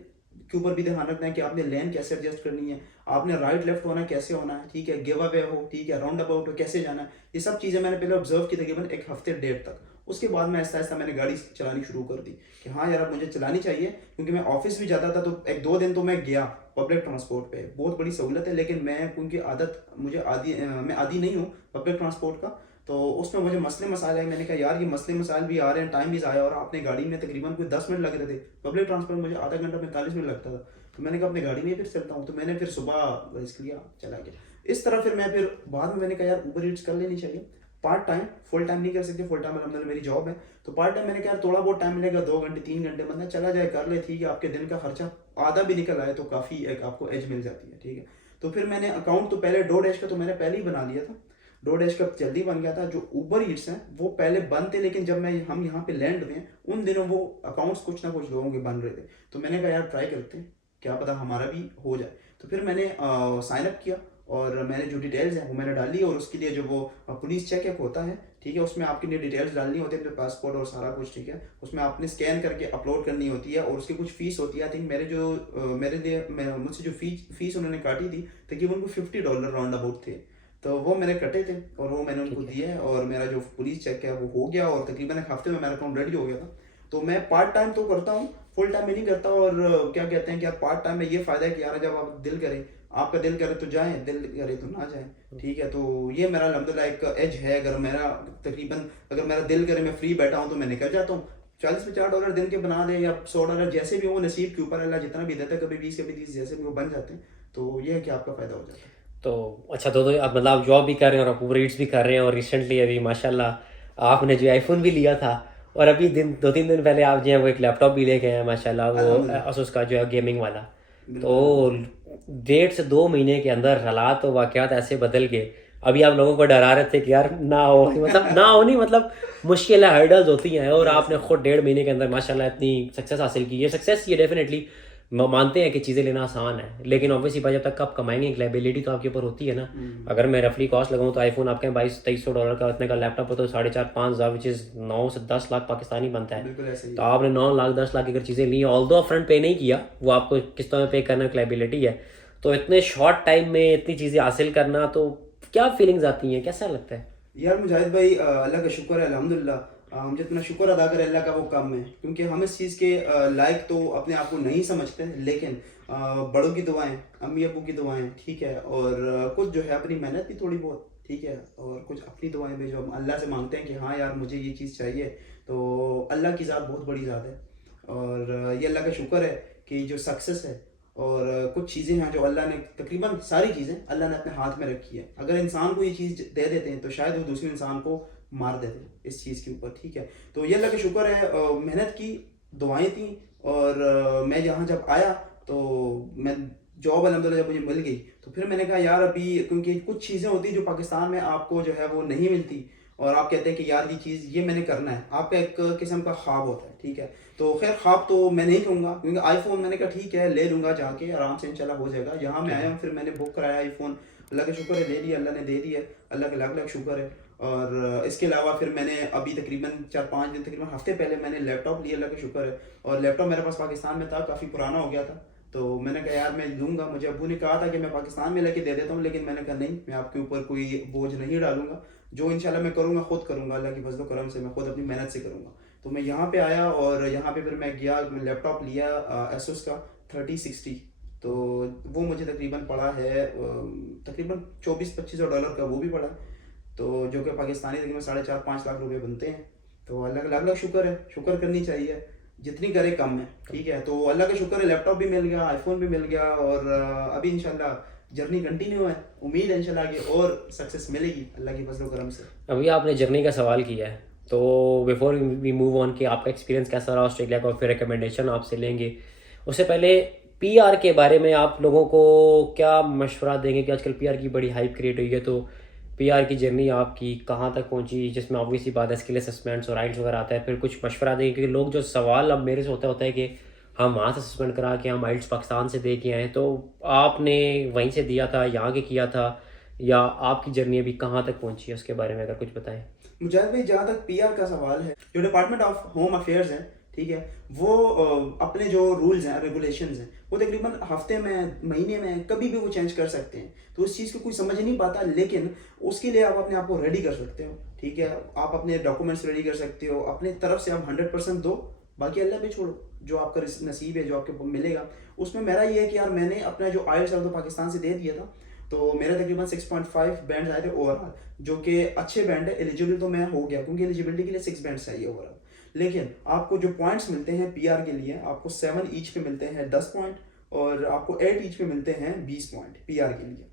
के ऊपर भी ध्यान रखना है कि आपने लेन कैसे एडजस्ट करनी है, आपने राइट लेफ्ट होना है कैसे होना है, ठीक है, गिव अवे हो, ठीक है, राउंड अबाउट हो कैसे जाना है। ये सब चीज़ें मैंने पहले ऑब्जर्व की तकरीबन 1 हफ्ते 1.5 तक। उसके बाद मैं आहिस्ता आहिस्ता मैंने गाड़ी चलानी शुरू कर दी कि हाँ यार अब मुझे चलानी चाहिए, क्योंकि मैं ऑफिस भी जाता था तो 1-2 दिन तो मैं गया पब्लिक ट्रांसपोर्ट पे, बहुत बड़ी सहूलत है। लेकिन मैं क्योंकि मैं आदी नहीं हूँ पब्लिक ट्रांसपोर्ट का, तो उसमें मुझे मसले मसाइल आए। मैंने कहा यार ये मसले मसाइल भी आ रहे हैं, टाइम भी ज़ाया हो रहा। अपने गाड़ी में तकरीबन कोई 10 मिनट लग रहे थे, पब्लिक ट्रांसपोर्ट में मुझे आधा घंटा 45 मिनट लगता था। तो मैंने कहा अपनी गाड़ी में फिर चलता हूँ। तो मैंने फिर सुबह रिस्क लिया, चला गया इस तरह। फिर मैं फिर बाद में मैंने कहा यार ऊबर ईट्स कर लेनी चाहिए पार्ट टाइम, फुल टाइम नहीं कर सकते। फुल टाइम अलहमदुलिल्लाह मेरी जॉब है, तो पार्ट टाइम मैंने कहा थोड़ा बहुत टाइम मिलेगा, 2 घंटे 3 घंटे बंदा चला जाए कर ले, ठीक है। आपके दिन का खर्चा आधा भी निकल आए तो काफ़ी एक आपको एज मिल जाती है, ठीक है। तो फिर मैंने अकाउंट तो पहले DoorDash का तो मैंने पहले ही बना लिया था, DoorDash का जल्दी बन गया था। जो ऊबर ईट्स हैं वो पहले बंद थे, लेकिन जब हम यहाँ पे लैंड हुए उन दिनों वो अकाउंट्स कुछ ना कुछ लोगों के बन रहे थे। तो मैंने कहा यार ट्राई करते हैं, क्या पता हमारा भी हो जाए। तो फिर मैंने साइन अप किया और मैंने जो डिटेल्स हैं वो मैंने डाली। और उसके लिए जो वो पुलिस चेक होता है, ठीक है, उसमें आपकी डिटेल्स डालनी होती है, अपने पासपोर्ट और सारा कुछ, ठीक है। उसमें आपने स्कैन करके अपलोड करनी होती है और उसकी कुछ फीस होती है। आई थिंक मेरे लिए मुझसे जो फीस उन्होंने काटी थी तकरीबन उनको $50 राउंड अबाउट थे, तो वो मैंने कटे थे और वो मैंने उनको दिए। और मेरा जो पुलिस चेक है वो हो गया और तकरीबन 1 हफ्ते में मेरा अकाउंट रेडी हो गया था। तो मैं पार्ट टाइम तो करता हूँ, फुल टाइम में नहीं करता। और क्या कहते हैं कि यार पार्ट टाइम में ये फ़ायदा है कि यार जब आप दिल करे, आपका दिल करे तो जाएं, दिल करे तो ना जाएं, ठीक है। तो ये मेरा अल्हम्दुलिल्लाह एक एज है। अगर मेरा दिल करे, मैं फ्री बैठा हूँ तो मैं निकल जाता हूँ। $40-50 दिन के बना दे या $100 जैसे भी हो, नसीब के ऊपर, अल्लाह जितना भी देता है, कभी 20 कभी 30 जैसे भी वो बन जाते हैं। तो ये है कि आपका फ़ायदा हो जाता है। तो अच्छा, तो आप मतलब आप जॉब भी कर रहे हैं और आप ऊबर ईट्स भी कर रहे हैं, और रिसेंटली अभी माशाल्लाह आपने जो आईफोन भी लिया था, और अभी 2-3 दिन पहले आप जो है वो एक लैपटॉप भी लेके आए हैं माशाल्लाह, वो अल्हम्दुलिल्लाह asus का जो है गेमिंग वाला। तो बिल्कुल। 1.5 से 2 महीने के अंदर हालात और वाक़यात ऐसे बदल गए। अभी आप लोगों को डरा रहे थे कि यार ना हो, मतलब ना हो नहीं, मतलब मुश्किल है, हर्डल्स होती हैं, और यस आपने खुद 1.5 महीने के अंदर माशाल्लाह इतनी सक्सेस हासिल की है। सक्सेस ये डेफिनेटली मानते हैं कि चीज़ें लेना आसान है, लेकिन ऑब्वियसली भाई जब तक आप कमाएंगे एक लाइबिलिटी तो आपके ऊपर होती है ना। अगर मैं रफली कॉस्ट लगाऊं तो आईफोन आपके 2200-2300 डॉलर का उतने का लैपटॉप हो तो 4,500-5,000 विच इज़ 9 से 10 लाख पाकिस्तानी बनता है। बिल्कुल ऐसे ही तो है। आपने 9 लाख 10 लाख की अगर चीज़ें ली, ऑल्दो फ्रंट पे नहीं किया, वो आपको किस्तों में पे करना एक लाइबिलिटी है, तो इतने शॉर्ट टाइम में इतनी चीज़ें हासिल करना, तो क्या फीलिंग्स आती हैं, कैसा लगता है? यार मुजाहिद भाई, अल्लाह का शुक्र है अल्हम्दुलिल्लाह। हम जितना शुक्र अदा करें अल्लाह का वो कम है, क्योंकि हम इस चीज़ के लायक तो अपने आप को नहीं समझते, लेकिन बड़ों की दुआएं, अम्मी अबू की दुआएं, ठीक है, और कुछ जो है अपनी मेहनत भी थोड़ी बहुत, ठीक है, और कुछ अपनी दुआएं भी जो हम अल्लाह से मांगते हैं कि हाँ यार मुझे ये चीज़ चाहिए, तो अल्लाह की ज़ात बहुत बड़ी ज़ात है। और ये अल्लाह का शुक्र है कि जो सक्सेस है और कुछ चीज़ें हैं जो अल्लाह ने, तकरीबन सारी चीज़ें अल्लाह ने अपने हाथ में रखी है। अगर इंसान को ये चीज़ दे देते हैं तो शायद वो दूसरे इंसान को मार देते इस चीज़ के ऊपर, ठीक है। तो ये अल्लाह का शुक्र है, मेहनत की, दुआएं थी, और मैं यहाँ जब आया तो मैं जॉब अल्हम्दुलिल्लाह जब मुझे मिल गई, तो फिर मैंने कहा यार अभी, क्योंकि कुछ चीज़ें होती हैं जो पाकिस्तान में आपको जो है वो नहीं मिलती, और आप कहते हैं कि यार ये चीज़ ये मैंने करना है, आपका एक किस्म का ख्वाब होता है, ठीक है। तो खैर ख्वाब तो मैं नहीं कहूँगा, क्योंकि आईफोन मैंने कहा ठीक है ले लूँगा जाके आराम से, इंशाल्लाह हो जाएगा। यहाँ मैं ठीक आया है। हूँ, फिर मैंने बुक कराया आईफोन, अल्लाह का शुक्र है ले लिया, अल्लाह ने दे दिया, अल्लाह का लाख लाख शुक्र है। और इसके अलावा फिर मैंने अभी तकरीबन 4-5 दिन, तकरीबन हफ्ते पहले मैंने लैपटॉप लिया, अल्लाह का शुक्र है। और लैपटॉप मेरे पास पाकिस्तान में था, काफ़ी पुराना हो गया था, तो मैंने कहा यार मैं लूँगा। मुझे अब्बू ने कहा था कि मैं पाकिस्तान में लेके दे देता हूँ, लेकिन मैंने कहा नहीं, मैं आपके ऊपर कोई बोझ नहीं डालूंगा, जो इंशाल्लाह मैं करूँगा खुद करूँगा, अल्लाह की फजल करम से मैं खुद अपनी मेहनत से करूँगा। तो मैं यहाँ पे आया, और यहाँ पे फिर मैं गया, मैं लैपटॉप लिया एसोस का 3060। तो वो मुझे तकरीबन पड़ा है तकरीबन 24-25 डॉलर का, वो भी पड़ा। तो जो कि पाकिस्तानी तकरीबन 4.5-5 लाख रुपए बनते हैं। तो अल्लाह का लाख लाख शुक्र है, शुक्र करनी चाहिए, जितनी करे कम है, ठीक है। तो अल्लाह का शुक्र है, लैपटॉप भी मिल गया, आईफोन भी मिल गया, और अभी इंशाल्लाह जर्नी कंटिन्यू है, उम्मीद है इंशाल्लाह आगे और सक्सेस मिलेगी अल्लाह की फजल करम से। अभी आपने जर्नी का सवाल किया है, तो बिफोर वी मूव ऑन कि आपका एक्सपीरियंस कैसा रहा ऑस्ट्रेलिया का, और फिर रिकमेंडेशन आपसे लेंगे, उससे पहले पीआर के बारे में आप लोगों को क्या मशवरा देंगे कि आजकल पीआर की बड़ी हाइप क्रिएट हुई है, तो पीआर की जर्नी आपकी कहाँ तक पहुंची, जिसमें ऑब्वियसली बात है स्किल असेसमेंट्स और आइल्स वगैरह आता है, फिर कुछ मशवरा देंगे, क्योंकि लोग जो सवाल अब मेरे से होता है कि हम वहाँ से असेसमेंट करा के हम आइल्स पाकिस्तान से दे के आए, तो आपने वहीं से दिया था, यहाँ के किया था, या आपकी जर्नी अभी कहाँ तक पहुंची है, उसके बारे में अगर कुछ बताएं। मुजाहिद भाई, जहाँ तक पीआर का सवाल है, जो डिपार्टमेंट ऑफ होम अफेयर्स है, ठीक है, वो अपने जो रूल्स हैं, रेगुलेशंस हैं, वो तकरीबन हफ्ते में, महीने में, कभी भी वो चेंज कर सकते हैं। तो उस चीज़ को कोई समझ नहीं पाता, लेकिन उसके लिए आप अपने आप को रेडी कर सकते हो, ठीक है। आप अपने डॉक्यूमेंट्स रेडी कर सकते हो, अपने तरफ से आप 100% दो, बाकी अल्लाह पे छोड़ो, जो आपका नसीब है, जो आपको मिलेगा। उसमें मेरा ये है कि यार मैंने अपना जो आइल्स है तो पाकिस्तान से दे दिया था, तो मेरे तकरीबन 6.5 बैंड आए थे ओवरऑल, जो कि अच्छे बैंड है। एलिजिबल तो मैं हो गया, क्योंकि एलिजिबिलिटी के लिए 6 बैंड चाहिए ओवरऑल। लेकिन आपको जो पॉइंट्स मिलते हैं पीआर के लिए, आपको 7 ईच पे मिलते हैं 10 पॉइंट, और आपको 8 ईच पे मिलते हैं 20 पॉइंट पीआर के लिए,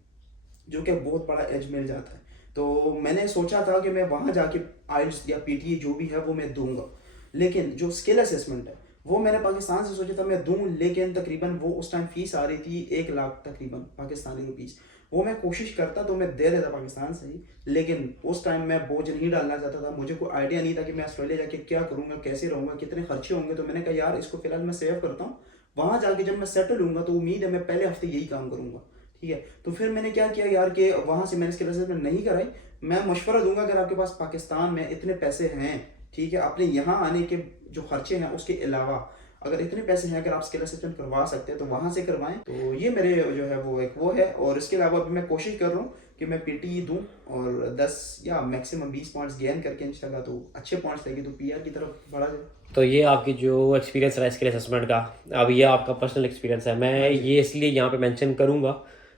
जो कि बहुत बड़ा एज मिल जाता है। तो मैंने सोचा था कि मैं वहाँ जाके आइल्स या पीटीए जो भी है वो मैं दूंगा, लेकिन जो स्किल असेसमेंट है वो मैंने पाकिस्तान से सोचा था मैं दूं, लेकिन तकरीबन वो उस टाइम फीस आ रही थी 1 लाख तकरीबन पाकिस्तानी रुपीज़। वो मैं कोशिश करता तो मैं दे देता पाकिस्तान से ही, लेकिन उस टाइम मैं बोझ नहीं डालना चाहता था, मुझे कोई आइडिया नहीं था कि मैं ऑस्ट्रेलिया जाके क्या करूँगा, कैसे रहूँगा, कितने खर्चे होंगे। तो मैंने कहा यार इसको फिलहाल मैं सेव करता हूँ, वहाँ जाके जब मैं सेटल हूँगा तो उम्मीद है मैं पहले हफ्ते यही काम करूँगा, ठीक है। तो फिर मैंने क्या किया यार कि वहाँ से मैंने स्किल असेसमेंट नहीं कराई। मैं मशवरा दूंगा, अगर आपके पास पाकिस्तान में इतने पैसे हैं, ठीक है, अपने यहाँ आने के जो खर्चे हैं उसके अलावा अगर इतने पैसे हैं, अगर आप स्किल असेसमेंट करवा सकते हैं तो वहाँ से करवाएं। तो ये मेरे जो है वो एक वो है। और इसके अलावा अभी मैं कोशिश कर रहा हूँ कि मैं पीटी दूँ और 10 या मैक्सिमम 20 पॉइंट्स गेन करके इंशाल्लाह तो अच्छे पॉइंट्स लेके तो पीआर की तरफ बढ़ा जाए। तो ये आपकी जो एक्सपीरियंस रहा स्किल असेसमेंट का, अब ये आपका पर्सनल एक्सपीरियंस है, मैं ये इसलिए यहाँ पे मेंशन करूँगा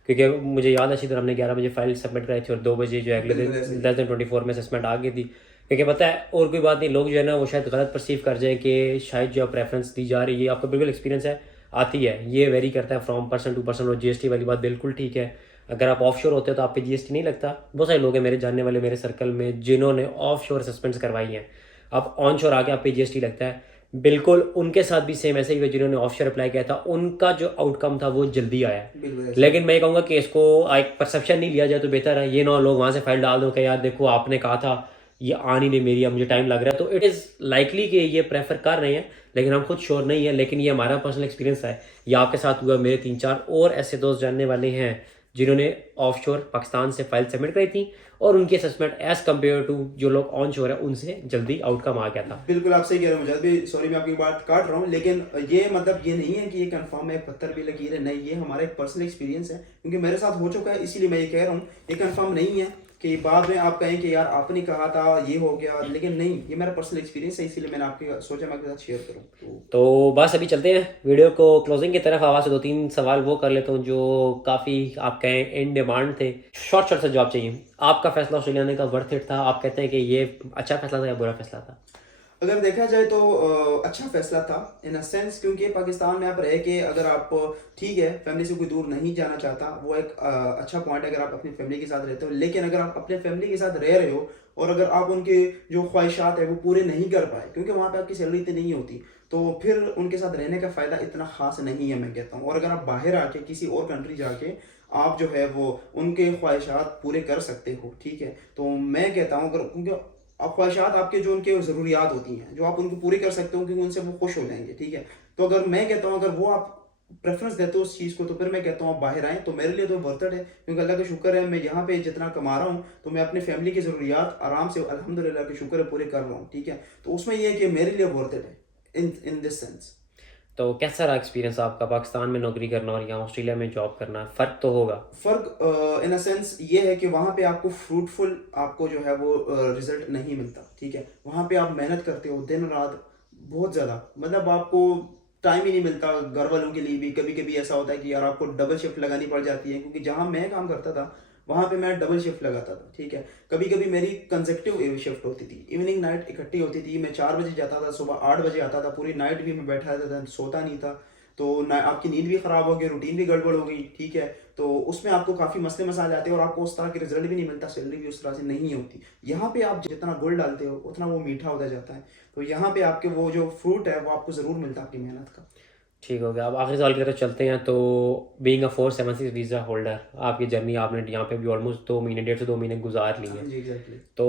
क्योंकि मुझे याद है अच्छी तरह हमने 11 बजे फाइल सबमिट कराई थी और 2 बजे जो अगले दिन लेस देन 24 में असेसमेंट आ गई थी। क्योंकि पता है और कोई बात नहीं, लोग जो है ना वो शायद गलत परसीव कर जाए कि शायद जो प्रेफरेंस दी जा रही है, आपका बिल्कुल एक्सपीरियंस है आती है, ये वेरी करता है फ्रॉम पर्सन टू पर्सन। और जीएसटी वाली बात बिल्कुल ठीक है, अगर आप ऑफशोर होते हो तो आप पे जीएसटी नहीं लगता। बहुत सारे लोग हैं मेरे जानने वाले मेरे सर्कल में जिन्होंने ऑफशोर असेसमेंट्स करवाई हैं, आप ऑन शोर आके आप पे जीएसटी लगता है। बिल्कुल उनके साथ भी सेम ऐसे ही हुआ, जिन्होंने ऑफशोर अप्लाई किया था उनका जो आउटकम था वो जल्दी आया। बिल्कुल ऐसे। लेकिन मैं ये कहूँगा कि इसको एक परसेप्शन नहीं लिया जाए तो बेहतर है, ये ना लोग वहाँ से फाइल डाल दो कि यार देखो आपने कहा था ये आ नहीं रही मेरी, अब मुझे टाइम लग रहा है। तो इट इज़ लाइकली कि ये प्रेफर कर रहे हैं, लेकिन हम खुद श्योर नहीं है। लेकिन ये हमारा पर्सनल एक्सपीरियंस है, ये आपके साथ हुआ, मेरे 3-4 और ऐसे दोस्त जानने वाले हैं जिन्होंने ऑफशोर पाकिस्तान से फाइल सबमिट करी थी और उनकी असेसमेंट एज कम्पेयर टू जो लोग ऑन शोर है उनसे जल्दी आउटकम आ गया था। बिल्कुल आप सही कह रहे हो मुजाहिद भाई, सॉरी मैं आपकी बात काट रहा हूँ, लेकिन ये मतलब ये नहीं है कि ये कंफर्म है, पत्थर भी लकीर है, नहीं, ये हमारा एक पर्सनल एक्सपीरियंस है क्योंकि मेरे साथ हो चुका है, इसीलिए मैं ये कह रहा हूँ। ये कंफर्म नहीं है कि बाद में आप कहें कि यार आपने कहा था ये हो गया, लेकिन नहीं, ये मेरा पर्सनल एक्सपीरियंस है, इसीलिए मैंने आपके सोचा मैं आपके साथ शेयर करूँ। तो बस अभी चलते हैं वीडियो को क्लोजिंग की तरफ। आवाज़ से 2-3 सवाल वो कर लेता हूँ जो काफ़ी आप कहें इन डिमांड थे। शॉर्ट शॉर्ट से जवाब चाहिए। आपका फैसला ऑस्ट्रेलिया आने का वर्थ इट था? आप कहते हैं कि ये अच्छा फैसला था या बुरा फैसला था? अगर देखा जाए तो अच्छा फैसला था इन अ सेंस, क्योंकि पाकिस्तान में आप रह के अगर आप ठीक है फैमिली से कोई दूर नहीं जाना चाहता, वो एक अच्छा पॉइंट है अगर आप अपनी फैमिली के साथ रहते हो। लेकिन अगर आप अपने फैमिली के साथ रह रहे हो और अगर आप उनके जो ख्वाहिशात है वो पूरे नहीं कर पाए, क्योंकि वहाँ पे आपकी सैलरी इतनी नहीं होती, तो फिर उनके साथ रहने का फ़ायदा इतना ख़ास नहीं है मैं कहता हूँ। और अगर आप बाहर आके किसी और कंट्री जाके आप जो है वो उनके ख्वाहिशात पूरे कर सकते हो, ठीक है, तो मैं कहता हूँ अगर, क्योंकि अब ख्वाहिशात आपके जो उनके ज़रूरियात होती हैं जो आप उनको पूरी कर सकते हो क्योंकि उनसे वो खुश हो जाएंगे, ठीक है। तो अगर मैं कहता हूँ अगर वो आप प्रेफरेंस देते हो उस चीज़ को, तो फिर मैं कहता हूँ आप बाहर आएँ, तो मेरे लिए तो वर्थ इट है, क्योंकि अल्लाह का शुक्र है मैं यहाँ पे जितना कमा रहा हूँ तो मैं अपनी फैमिली की ज़रूरियात आराम से अल्हम्दुलिल्लाह के शुक्र है पूरे कर रहा हूँ, ठीक है। तो उसमें ये है कि मेरे लिए वर्थ इट है इन दिस सेंस। तो कैसा रहा एक्सपीरियंस आपका पाकिस्तान में नौकरी करना और यहाँ ऑस्ट्रेलिया में जॉब करना? फ़र्क तो होगा। फ़र्क इन अ सेंस ये है कि वहाँ पे आपको फ्रूटफुल आपको जो है वो रिजल्ट नहीं मिलता, ठीक है। वहाँ पे आप मेहनत करते हो दिन रात बहुत ज़्यादा, मतलब आपको टाइम ही नहीं मिलता घर वालों के लिए भी। कभी कभी ऐसा होता है कि यार आपको डबल शिफ्ट लगानी पड़ जाती है, क्योंकि जहाँ मैं काम करता था वहाँ पे मैं डबल शिफ्ट लगाता था, ठीक है। कभी कभी मेरी कंसेक्टिव शिफ्ट होती थी, इवनिंग नाइट इकट्ठी होती थी, मैं 4 बजे जाता था, सुबह 8 बजे आता था, पूरी नाइट भी मैं बैठा रहता था, सोता नहीं था। तो ना आपकी नींद भी ख़राब हो गई, रूटीन भी गड़बड़ हो गई, ठीक है। तो उसमें आपको काफ़ी मसले मसाले आते हैं और आपको उस तरह के रिजल्ट भी नहीं मिलता, सैलरी भी उस तरह से नहीं होती। यहाँ पे आप जितना गुड़ डालते हो उतना वो मीठा होता जाता है, तो यहाँ पे आपके वो जो फ्रूट है वो आपको ज़रूर मिलता है आपकी मेहनत का। ठीक हो गया। अब आखिरी सवाल की तरफ चलते हैं। तो बीइंग अ 476 वीज़ा होल्डर, आपकी जर्नी आपने यहाँ पे भी ऑलमोस्ट 2 महीने, 1.5 से 2 महीने गुजार ली हाँ है। जी, एग्जैक्टली। तो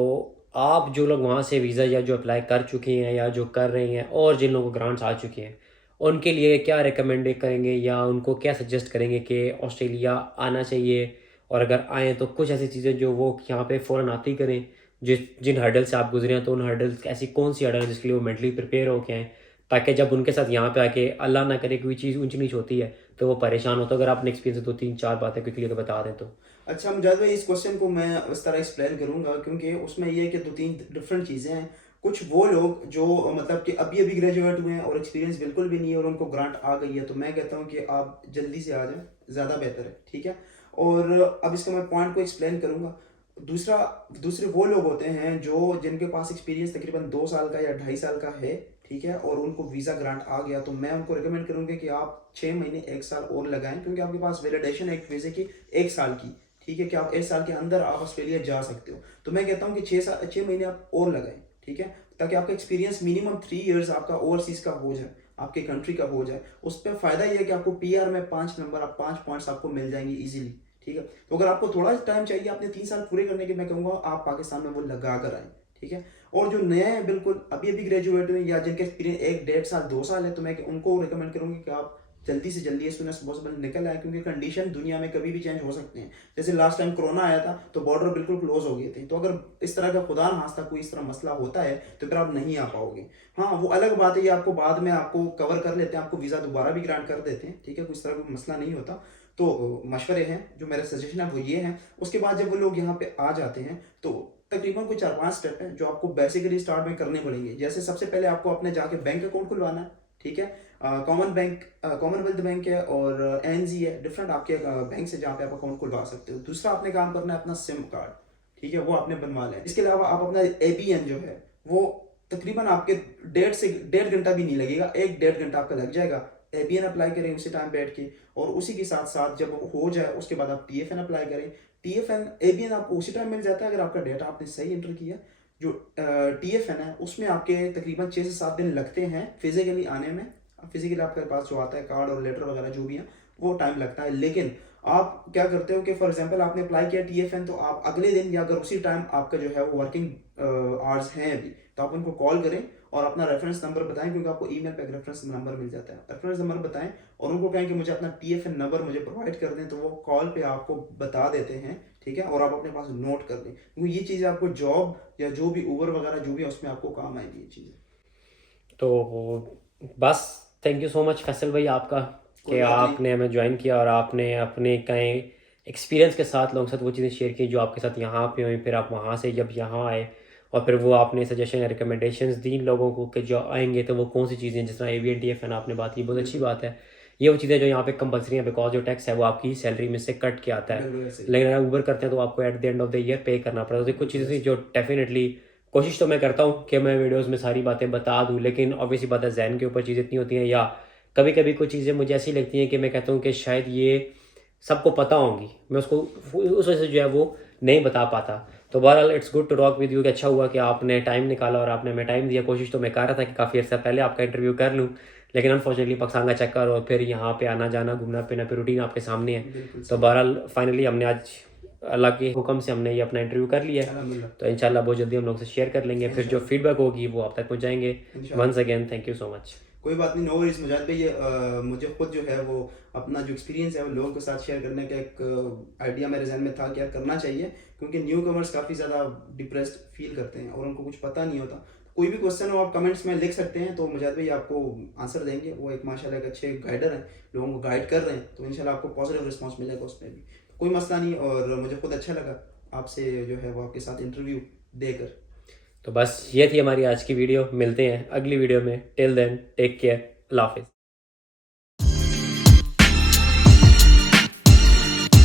आप जो लोग वहाँ से वीज़ा या जो अप्लाई कर चुके हैं या जो कर रहे हैं और जिन लोगों को ग्रांट्स आ चुके हैं, उनके लिए क्या रिकमेंड करेंगे या उनको क्या सजेस्ट करेंगे कि ऑस्ट्रेलिया आना चाहिए? और अगर आएँ तो कुछ ऐसी चीज़ें जो वो यहाँ पे फ़ौरन आती करें, जिन हर्डल से आप गुजरे हैं, तो उन हर्डल्स ऐसी कौन सी हर्डल है जिसके लिए वो मेंटली प्रिपेयर होके आएँ, ताकि जब उनके साथ यहाँ पे आके अल्लाह ना करे कोई चीज़ ऊंच नीच होती है तो वो परेशान हो। तो अगर आपने एक्सपीरियंस 2-3-4 बातें क्विकली अगर बता दें तो। अच्छा मुजाहिद भाई, इस क्वेश्चन को मैं इस तरह एक्सप्लेन करूंगा क्योंकि उसमें ये है कि दो तीन डिफरेंट चीज़ें हैं। कुछ वो लोग जो मतलब कि अभी अभी ग्रेजुएट हुए हैं और एक्सपीरियंस बिल्कुल भी नहीं है और उनको ग्रांट आ गई है, तो मैं कहता हूँ कि आप जल्दी से आ जाएं, ज़्यादा बेहतर है, ठीक है। और अब इसका मैं पॉइंट को एक्सप्लेन करूंगा। दूसरा दूसरे वो लोग होते हैं जो जिनके पास एक्सपीरियंस तकरीबन 2 साल का या 2.5 साल का है, ठीक है, और उनको वीज़ा ग्रांट आ गया, तो मैं उनको रिकमेंड करूंगा कि आप 6 महीने 1 साल और लगाएं, क्योंकि आपके पास वैलिडेशन है एक वीज़े की 1 साल की, ठीक है, कि आप 1 साल के अंदर आप ऑस्ट्रेलिया जा सकते हो। तो मैं कहता हूँ कि 6 महीने आप और लगाएं, ठीक है, ताकि आपका एक्सपीरियंस मिनिमम 3 ईयर्स आपका ओवरसीज़ का हो जाए, आपके कंट्री का हो जाए। उस पर फ़ायदा ये है कि आपको पीआर में 5 नंबर, आप 5 पॉइंट्स आपको मिल जाएंगे ईजिली, ठीक है। तो अगर आपको थोड़ा टाइम चाहिए अपने 3 साल पूरे करने के, मैं कहूँगा आप पाकिस्तान में वो लगा कर आए, ठीक है। और जो नए हैं बिल्कुल अभी अभी ग्रेजुएट हुए या जिनके एक्सपीरियंस 1 1.5 साल 2 साल है, तो मैं उनको रिकमेंड करूँगी कि आप जल्दी से जल्दी एज सुन एज पॉसिबल निकल आए, क्योंकि कंडीशन दुनिया में कभी भी चेंज हो सकते हैं। जैसे लास्ट टाइम कोरोना आया था तो बॉर्डर बिल्कुल क्लोज हो गए थे, तो अगर इस तरह का खुदा न खास्ता कोई इस तरह मसला होता है तो फिर आप नहीं आ पाओगे। हाँ, वो अलग बात है, ये आपको बाद में आपको कवर कर लेते हैं, आपको वीज़ा दोबारा भी ग्रांट कर देते हैं, ठीक है, कोई इस तरह का मसला नहीं होता। तो मशवरे हैं जो मेरा सजेशन है वो ये हैं। उसके बाद जब वो लोग यहाँ पे आ जाते हैं तो तकरीबन कोई 4-5 स्टेप हैं जो आपको बेसिकली स्टार्ट में करने पड़ेंगे। जैसे सबसे पहले आपको अपने जाके बैंक अकाउंट खुलवाना है, ठीक है। कॉमनवेल्थ बैंक है और एनजी है, डिफरेंट आपके बैंक से जहाँ पे आप अकाउंट खुलवा सकते हो। दूसरा आपने काम करना है अपना सिम कार्ड, ठीक है, वो आपने बनवा लें। इसके अलावा आप अपना एपीएन जो है वो तकरीबन आपके 1.5 से 1.5 घंटा भी नहीं लगेगा, 1-1.5 घंटा आपका लग जाएगा। एपीएन अप्लाई करें उसी टाइम बैठ के, और उसी के साथ साथ जब हो जाए उसके बाद आप टीएफएन अप्लाई करें। टीएफएन एपीएन आपको उसी टाइम मिल जाता है अगर आपका डेटा आपने सही एंटर किया। जो TFN है उसमें आपके तकरीबन 6 से 7 दिन लगते हैं फिजिकली आने में। फिजिकली आपके पास जो आता है कार्ड और लेटर वगैरह जो भी है वो टाइम लगता है। लेकिन आप क्या करते हो कि फॉर एग्जांपल आपने अप्लाई किया TFN, तो आप अगले दिन या अगर उसी टाइम आपका जो है वो वर्किंग आवर्स हैं अभी, तो आप उनको कॉल करें और अपना रेफरेंस नंबर बताएं, क्योंकि आपको ईमेल पे एक रेफरेंस नंबर मिल जाता है। रेफरेंस नंबर बताएं और उनको कहें कि मुझे अपना TFN नंबर मुझे प्रोवाइड कर दें, तो वो कॉल पे आपको बता देते हैं, ठीक है। और आप अपने पास नोट कर लें, क्योंकि ये चीज़ें आपको जॉब या जो भी ऊबर वगैरह जो भी है उसमें आपको काम आएगी ये चीज़ें। तो बस thank you so much Faisal भाई आपका कि कोई बात नहीं। आपने हमें ज्वाइन किया और आपने अपने कहीं एक्सपीरियंस के साथ लोगों के साथ वो चीज़ें शेयर की जो आपके साथ यहाँ पे हुई, फिर आप वहाँ से जब यहाँ आए और फिर वो आपने सजेशन या रिकमेंडेशंस दी लोगों को कि जो आएंगे तो वो कौन सी चीज़ें, जिस तरह AVN TFN आपने बात की, बहुत अच्छी बात है। ये वो चीज़ें जो यहाँ पे कंपलसरी है, बिकॉज जो टैक्स है वो आपकी सैलरी में से कट के आता है। बिल्कुल ऐसे ही। लेकिन अगर ऊबर करते हैं तो आपको at the end of the year पे करना पड़ता है। तो कुछ चीज़ें थी जो डेफिनेटली कोशिश तो मैं करता हूँ कि मैं वीडियोस में सारी बातें बता दूँ, लेकिन ऑब्वियसली बात है जहन के ऊपर चीज़ें इतनी होती हैं या कभी कभी कुछ चीज़ें मुझे ऐसी लगती हैं कि मैं कहता हूँ कि शायद ये सबको पता होंगी, मैं उसको उस वजह से जो है वो नहीं बता पाता। तो बहरहाल it's good to talk with you कि अच्छा हुआ कि आपने टाइम निकाला और आपने हमें टाइम दिया। कोशिश तो मैं कर रहा था कि काफ़ी अर्सा पहले आपका इंटरव्यू कर लूँ, लेकिन अनफॉर्चुनेटली पाकिस्तान का चक्कर और फिर यहाँ पे आना जाना घूमना फिरना फिर रूटीन आपके सामने है। बिल्कुल तो सही। बहरहाल फाइनली हमने आज अल्लाह के हुक्म से हमने ये अपना इंटरव्यू कर लिया है। अल्हम्दुलिल्लाह। तो इंशाल्लाह बहुत जल्दी हम लोग से शेयर कर लेंगे, फिर जो फीडबैक होगी वो आप तक पहुँचाएंगे। इंशाल्लाह। Once again thank you so much. कोई बात नहीं, नो वरीज मुजाहिद भाई। ये मुझे खुद जो है वो अपना जो एक्सपीरियंस है वो लोगों के साथ शेयर करने का एक आइडिया मेरे जहन में था कि यार करना चाहिए, क्योंकि न्यू कमर्स काफ़ी ज़्यादा डिप्रेस्ड फील करते हैं और उनको कुछ पता नहीं होता। कोई भी क्वेश्चन हो आप कमेंट्स में लिख सकते हैं, तो मुजाहिद भाई आपको आंसर देंगे। वो एक माशाल्लाह एक अच्छे गाइडर हैं, लोगों को गाइड कर रहे हैं, तो इंशाल्लाह आपको पॉजिटिव रिस्पॉन्स मिलेगा उसमें भी। कोई मसला नहीं, और मुझे खुद अच्छा लगा आपसे जो है वो आपके साथ इंटरव्यू देकर। तो बस ये थी हमारी आज की वीडियो। मिलते हैं अगली वीडियो में। Till then take care. अल्लाह हाफिज़।